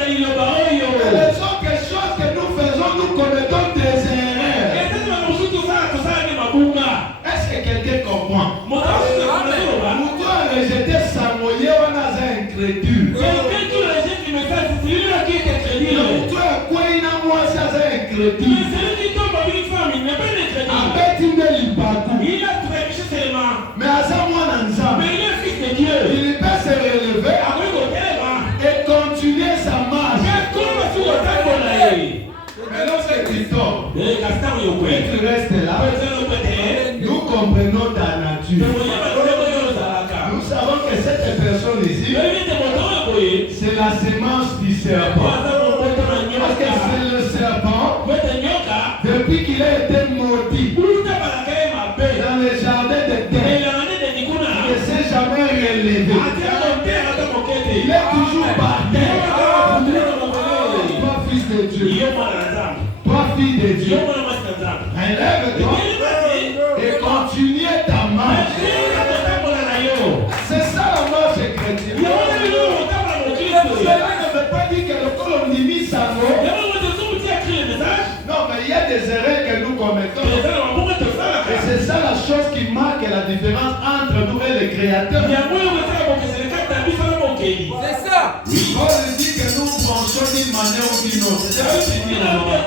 Et les autres choses que nous faisons, nous commettons des erreurs. Est-ce que quelqu'un comprend? Nous devons rejeter Samoyé, on a un incrédule. Nous devons quoi il a moi ça un incrédule. Mais à ça moi ensemble, il peut se relever et continuer sa marche. Mais lorsque tu tombes et tu restes là, nous comprenons ta nature. Nous savons que cette personne ici, c'est la sémence du serpent. Parce que c'est le serpent, depuis qu'il a été maudit dans le jardin de terre, il ne s'est jamais relevé. Il est toujours par terre. Toi, fils de Dieu, toi, fille de Dieu, relève-toi et continue ta marche. C'est ça la marche chrétienne. Cela ne veut pas dire que le colombier ça non, mais il y a des erreurs que nous commettons. Et c'est ça la chose qui marque la différence entre nous et le Créateur. C'est ça. Paul dit que nous pensons d'une manière ou d'une autre. C'est ça que tu dis là-bas.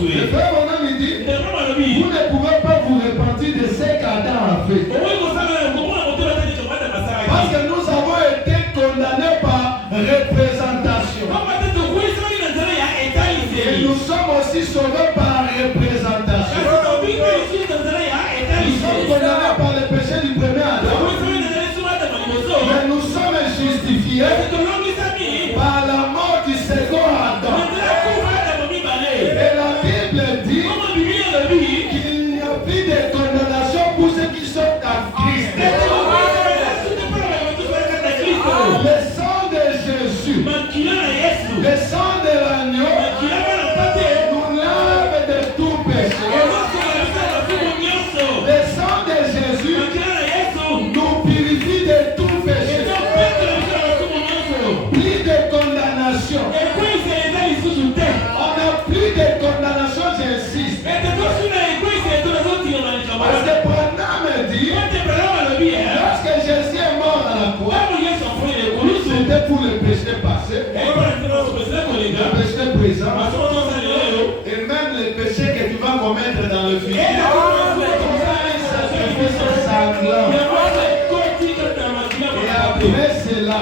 Le frère mon ami dit, vous ne pouvez pas vous repentir de ce qu'Adam a fait. Parce que nous avons été condamnés par représentation. Et nous sommes aussi sauvés par représentation. Nous sommes condamnés par le péché du premier Adam. Mais nous sommes justifiés par la mort du second Adam. Et la Bible dit qu'il n'y a plus de condamnation pour ceux qui sont en Christ. Le sang de Jésus, le sang de l'agneau, nous lave de tout péché. Le sang de Jésus nous purifie de tout péché. Plus de condamnation. On n'a plus de condamnation, j'insiste. Parce que Branham dit, lorsque Jésus est mort à la croix, c'était pour le péché passé, le péché présent, et même le péché que tu vas commettre dans le futur. Et après cela,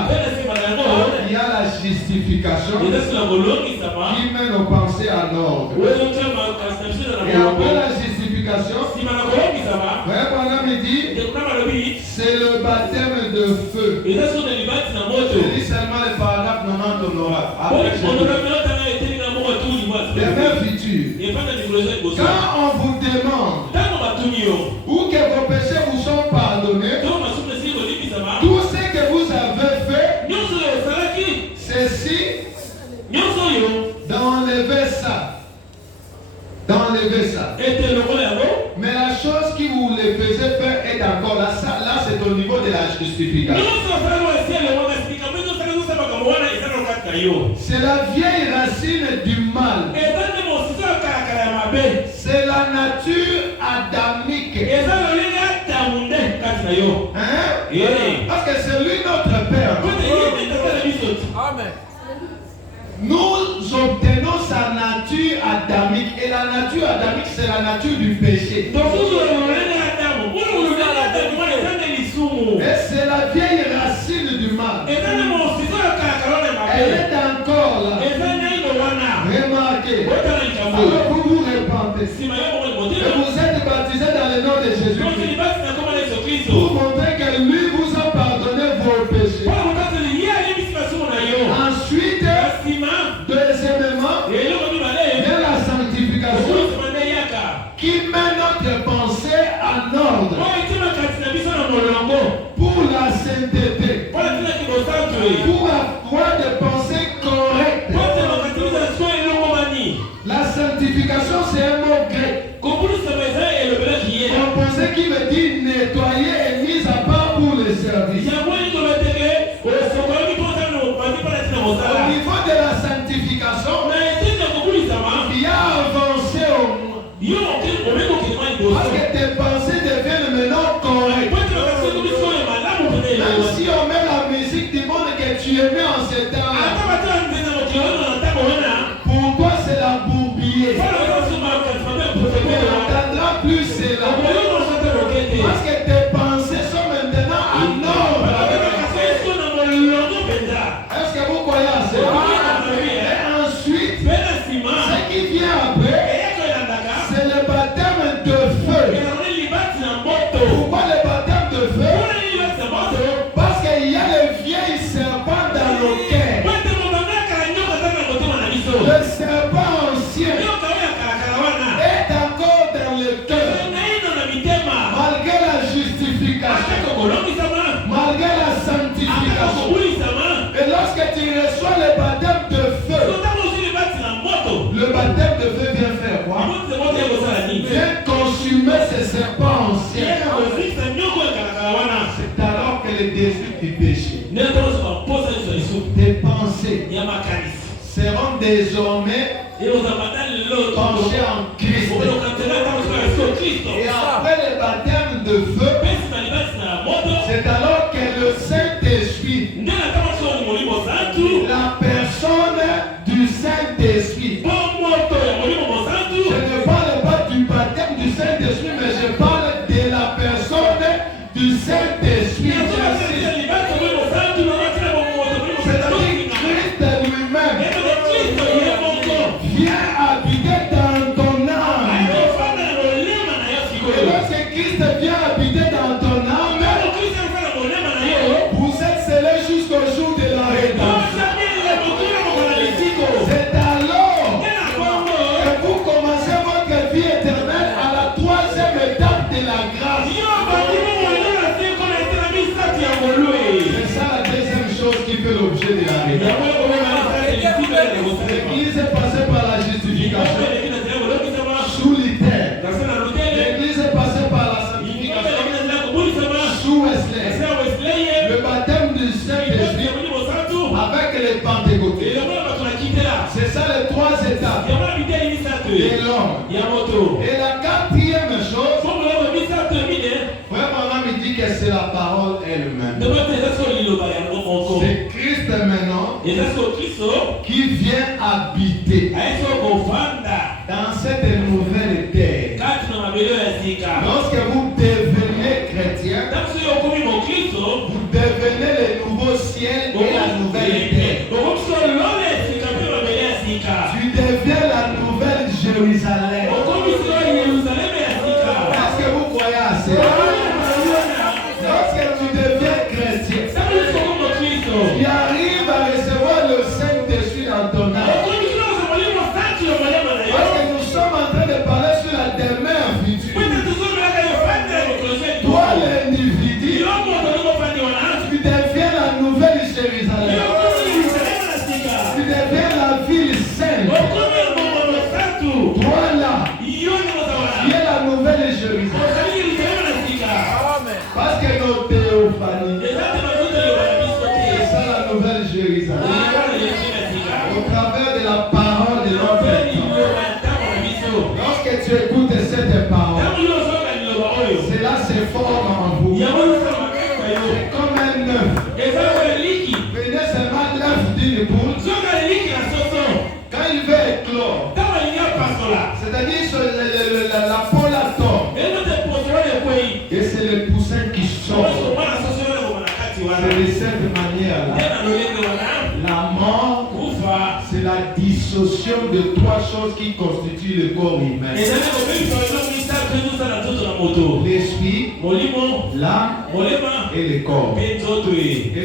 il y a la justification qui mène aux pensées à l'ordre. Et après la justification, Frère Branham dit, c'est le baptême de feu. Je lis seulement les paragraphes 90 honorables. Les mêmes futurs. Quand on vous demande où que vos péchés vous sont pardonnés, tout ce que vous avez fait, ceci, d'enlever ça. D'enlever ça. Mais la chose qui vous les faisait faire est encore. Là, c'est au niveau de la justification. C'est la vieille racine du mal. C'est la nature adamique. Hein? Parce que c'est lui notre Père. Amen. Nous obtenons sa nature adamique. Et la nature adamique, c'est la nature du péché. Et c'est la vieille racine du mal. Elle est encore là. Remarquez. Alors vous vous répandez. Et vous êtes baptisés dans le nom de Jésus-Christ. Pour montrer que lui vous a pardonné vos péchés. Ensuite, deuxièmement, vient la sanctification qui met notre pensée en ordre pour la sainteté, pour avoir des pensées correctes. La sanctification, c'est un mot grec composé qui veut dire nettoyer et mise à part pour le service. Au niveau de la sanctification, il y a avancé au moins. Parce que tes pensées deviennent maintenant correctes. Même si on met la musique du monde que tu aimais en ce temps, pour toi c'est la bourbier. Tu n'entendras plus cela. Parce que tes pensées sont maintenant en ordre. Est-ce que vous croyez à cela? Et ensuite, ce qui vient après, c'est le baptême de feu. Pourquoi le baptême de feu? Parce qu'il y a le vieil serpent dans le cœur. Le serpent ancien est encore dans le cœur. Malgré la justification, malgré la sanctification. Et lorsque tu reçois le baptême de feu, le baptême de feu vient faire quoi? Vient consumer ces serpents anciens. C'est alors que le désir du péché, tes pensées seront désormais penchées en Christ. Et après le baptême de feu, c'est alors que le Saint-Esprit, la personne du Saint-Esprit, je ne parle pas du baptême du Saint-Esprit, mais je parle de la personne du Saint-Esprit. C'est-à-dire Christ lui-même vient habiter dans ton âme. Et lorsque Christ vient habiter dans ton âme, vous êtes scellés jusqu'au jour de la rédemption. C'est alors que vous commencez votre vie éternelle à la troisième étape de la grâce. C'est ça la deuxième chose qui fait l'objet de la rédemption. L'Église est passée par la justification sous l'Éther. L'Église est passée par la sanctification sous Wesley. Le baptême du Saint-Esprit avec les Pentecôtés. C'est ça les trois étapes. Et l'homme. Et la quatrième chose, frère Branham me dit que c'est la parole elle-même. C'est Christ maintenant qui vient habiter dans cette nouvelle terre. Lorsque vous devenez chrétien, vous devenez le nouveau ciel et la nouvelle terre. Tu deviens la nouvelle Jérusalem. Est-ce que vous croyez à cela? Lorsque tu deviens chrétien, tu arrives à recevoir le Saint-Esprit dans ton âme. Parce que nous sommes en train de parler sur la demeure future. Toi, l'individu, tu deviens la nouvelle Jérusalem. Tu deviens la ville sainte. Toi là, tu es la nouvelle Jérusalem. tu écoutes cette parole, cela c'est fort en vous. C'est comme un œuf. Prenez seulement l'œuf d'une poule. Quand il veut éclore, c'est-à-dire sur la peau la tombe. Et c'est le poussin qui sort. C'est de cette manière-là. La mort, c'est la dissociation de trois choses qui constituent le corps humain. L'esprit, l'âme et le corps. Et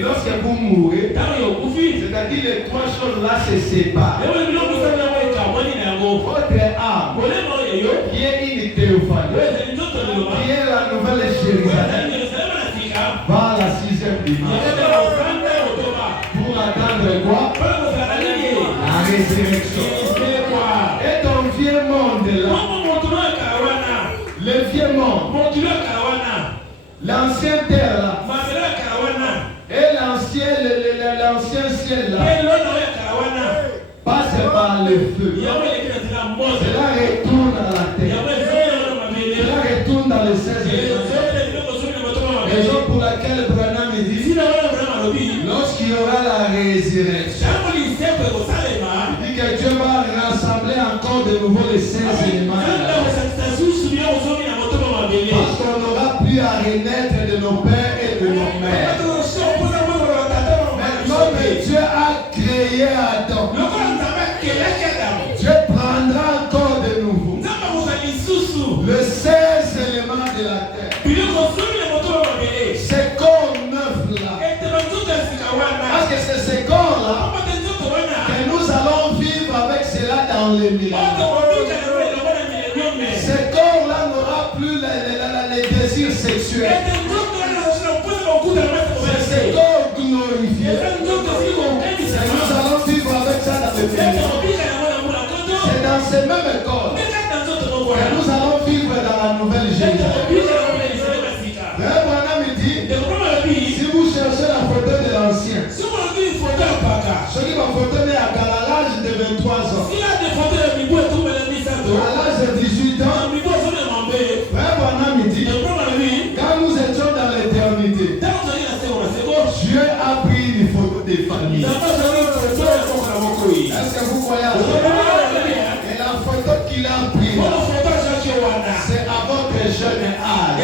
lorsque vous mourrez, c'est-à-dire les trois choses-là se séparent. Votre âme, qui est une théophanie, qui est la nouvelle Jérusalem, va à la 6e dimension. Pour attendre quoi? La résurrection. Et ton vieux monde là, le vieux monde, l'ancien terre là, et l'ancien ciel là, passe par le feu. Cela retourne à la terre. Cela retourne dans le 16e. Raison pour laquelle Branham dit, lorsqu'il y aura la résurrection, il dit que Dieu va rassembler encore de nouveau les 16 éléments. Parce qu'on n'aura plus à renaître de nos pères et de nos mères. Mais comme Dieu a créé Adam, Dieu prendra encore de nouveau le 16 éléments de la terre. Ces corps neufs là. Parce que c'est ces corps là que nous allons vivre avec cela dans les millénaires. Ces corps là n'aura plus les désirs sexuels. C'est ces corps glorifiés. Et nous allons vivre avec ça dans les millénaires. C'est dans ces mêmes corps que nous allons vivre dans la nouvelle Jérusalem. Si vous cherchez la photo de l'ancien, celui qui va photo né à l'âge de 23 ans, à l'âge de 18 ans, quand nous étions dans l'éternité, Dieu a pris une photo des familles. Est-ce que vous croyez à ça? Et la photo qu'il a prise, c'est à votre jeune âge.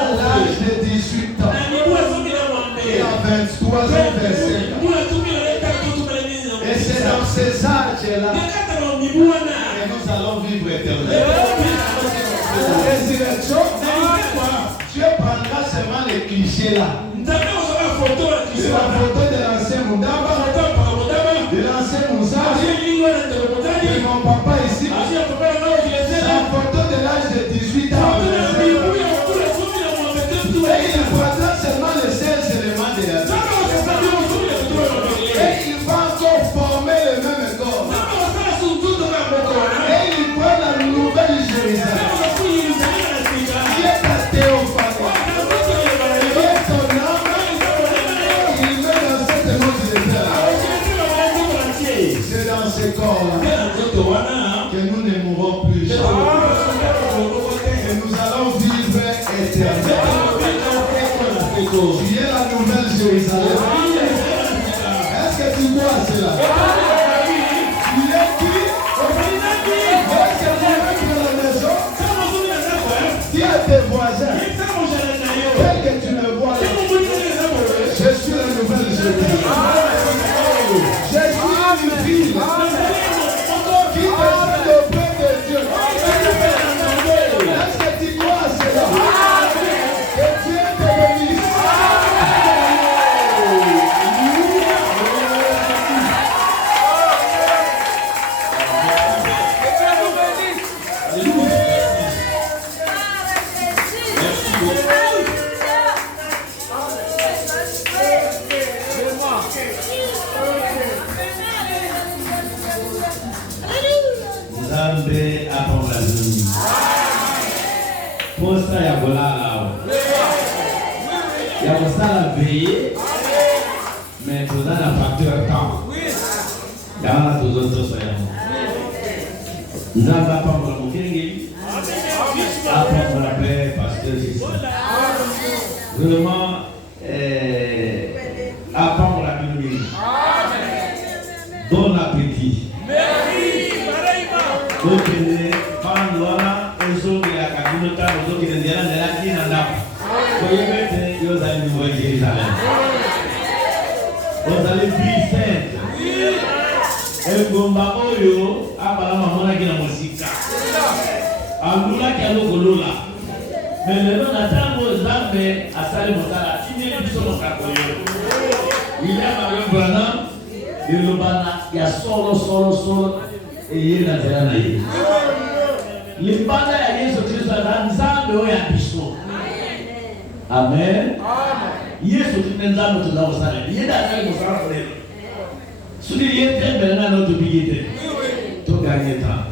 À l'âge de 18 ans. Et à 23 ans, 25 ans. Et c'est dans ces âges-là que nous allons vivre éternellement. La résurrection, Dieu prendra seulement les clichés là. C'est la photo de l'ancien Moundaba, de l'ancien Moussa, de mon papa ici. C'est la photo de l'âge de 18 ans. Et il prendra seulement les 16 éléments de la vie. Et il va encore former le même corps. Et il prend la nouvelle Jérusalem. Qui est ta théophanie. Qui est ton âme. Il met dans cette note de terre. C'est dans ce corps-là que nous ne mourrons plus jamais. Et nous allons vivre éternellement. Tu es la nouvelle Jérusalem. Est-ce que tu vois cela? Tu es qui? Est-ce que tu rentres dans la maison? Dis à tes voisins, tel que tu me vois là, je suis la nouvelle Jérusalem. Je suis une ville qui descend auprès de Dieu. Est-ce que tu crois cela? Que Dieu te bénisse. Zambe apprend la nuit. Pour ça, il y a voilà là. Il y a ça la veille, mais tout ça la facture temps. Il y a là tous autres soyons. Nzamba pambola mokenge. Apambola paix, pasteur Sissi. Vraiment, apambola binomi. Bon appétit. Okende pandwana ezongela kabinota ozokende ndela ndela kina ndako. Koyebete yozali nouveau Jérusalem. Ozali vie sainte. Engomba oyo abala mamona kina mosika. Angula ki alokolola. Mais lelo na tango Nzambe asali mosala tine biso mokakoyo. William Branham ilobana ya solo et na nzela na ye. Limbanda ya Yesu Kristo na Nzambe oyo ya biso. Amen. Yesu Kristo Nzambe tunawosala. Yenda asali mosala lelo. Sudi yete mbele na no to bigete. To gagner temps.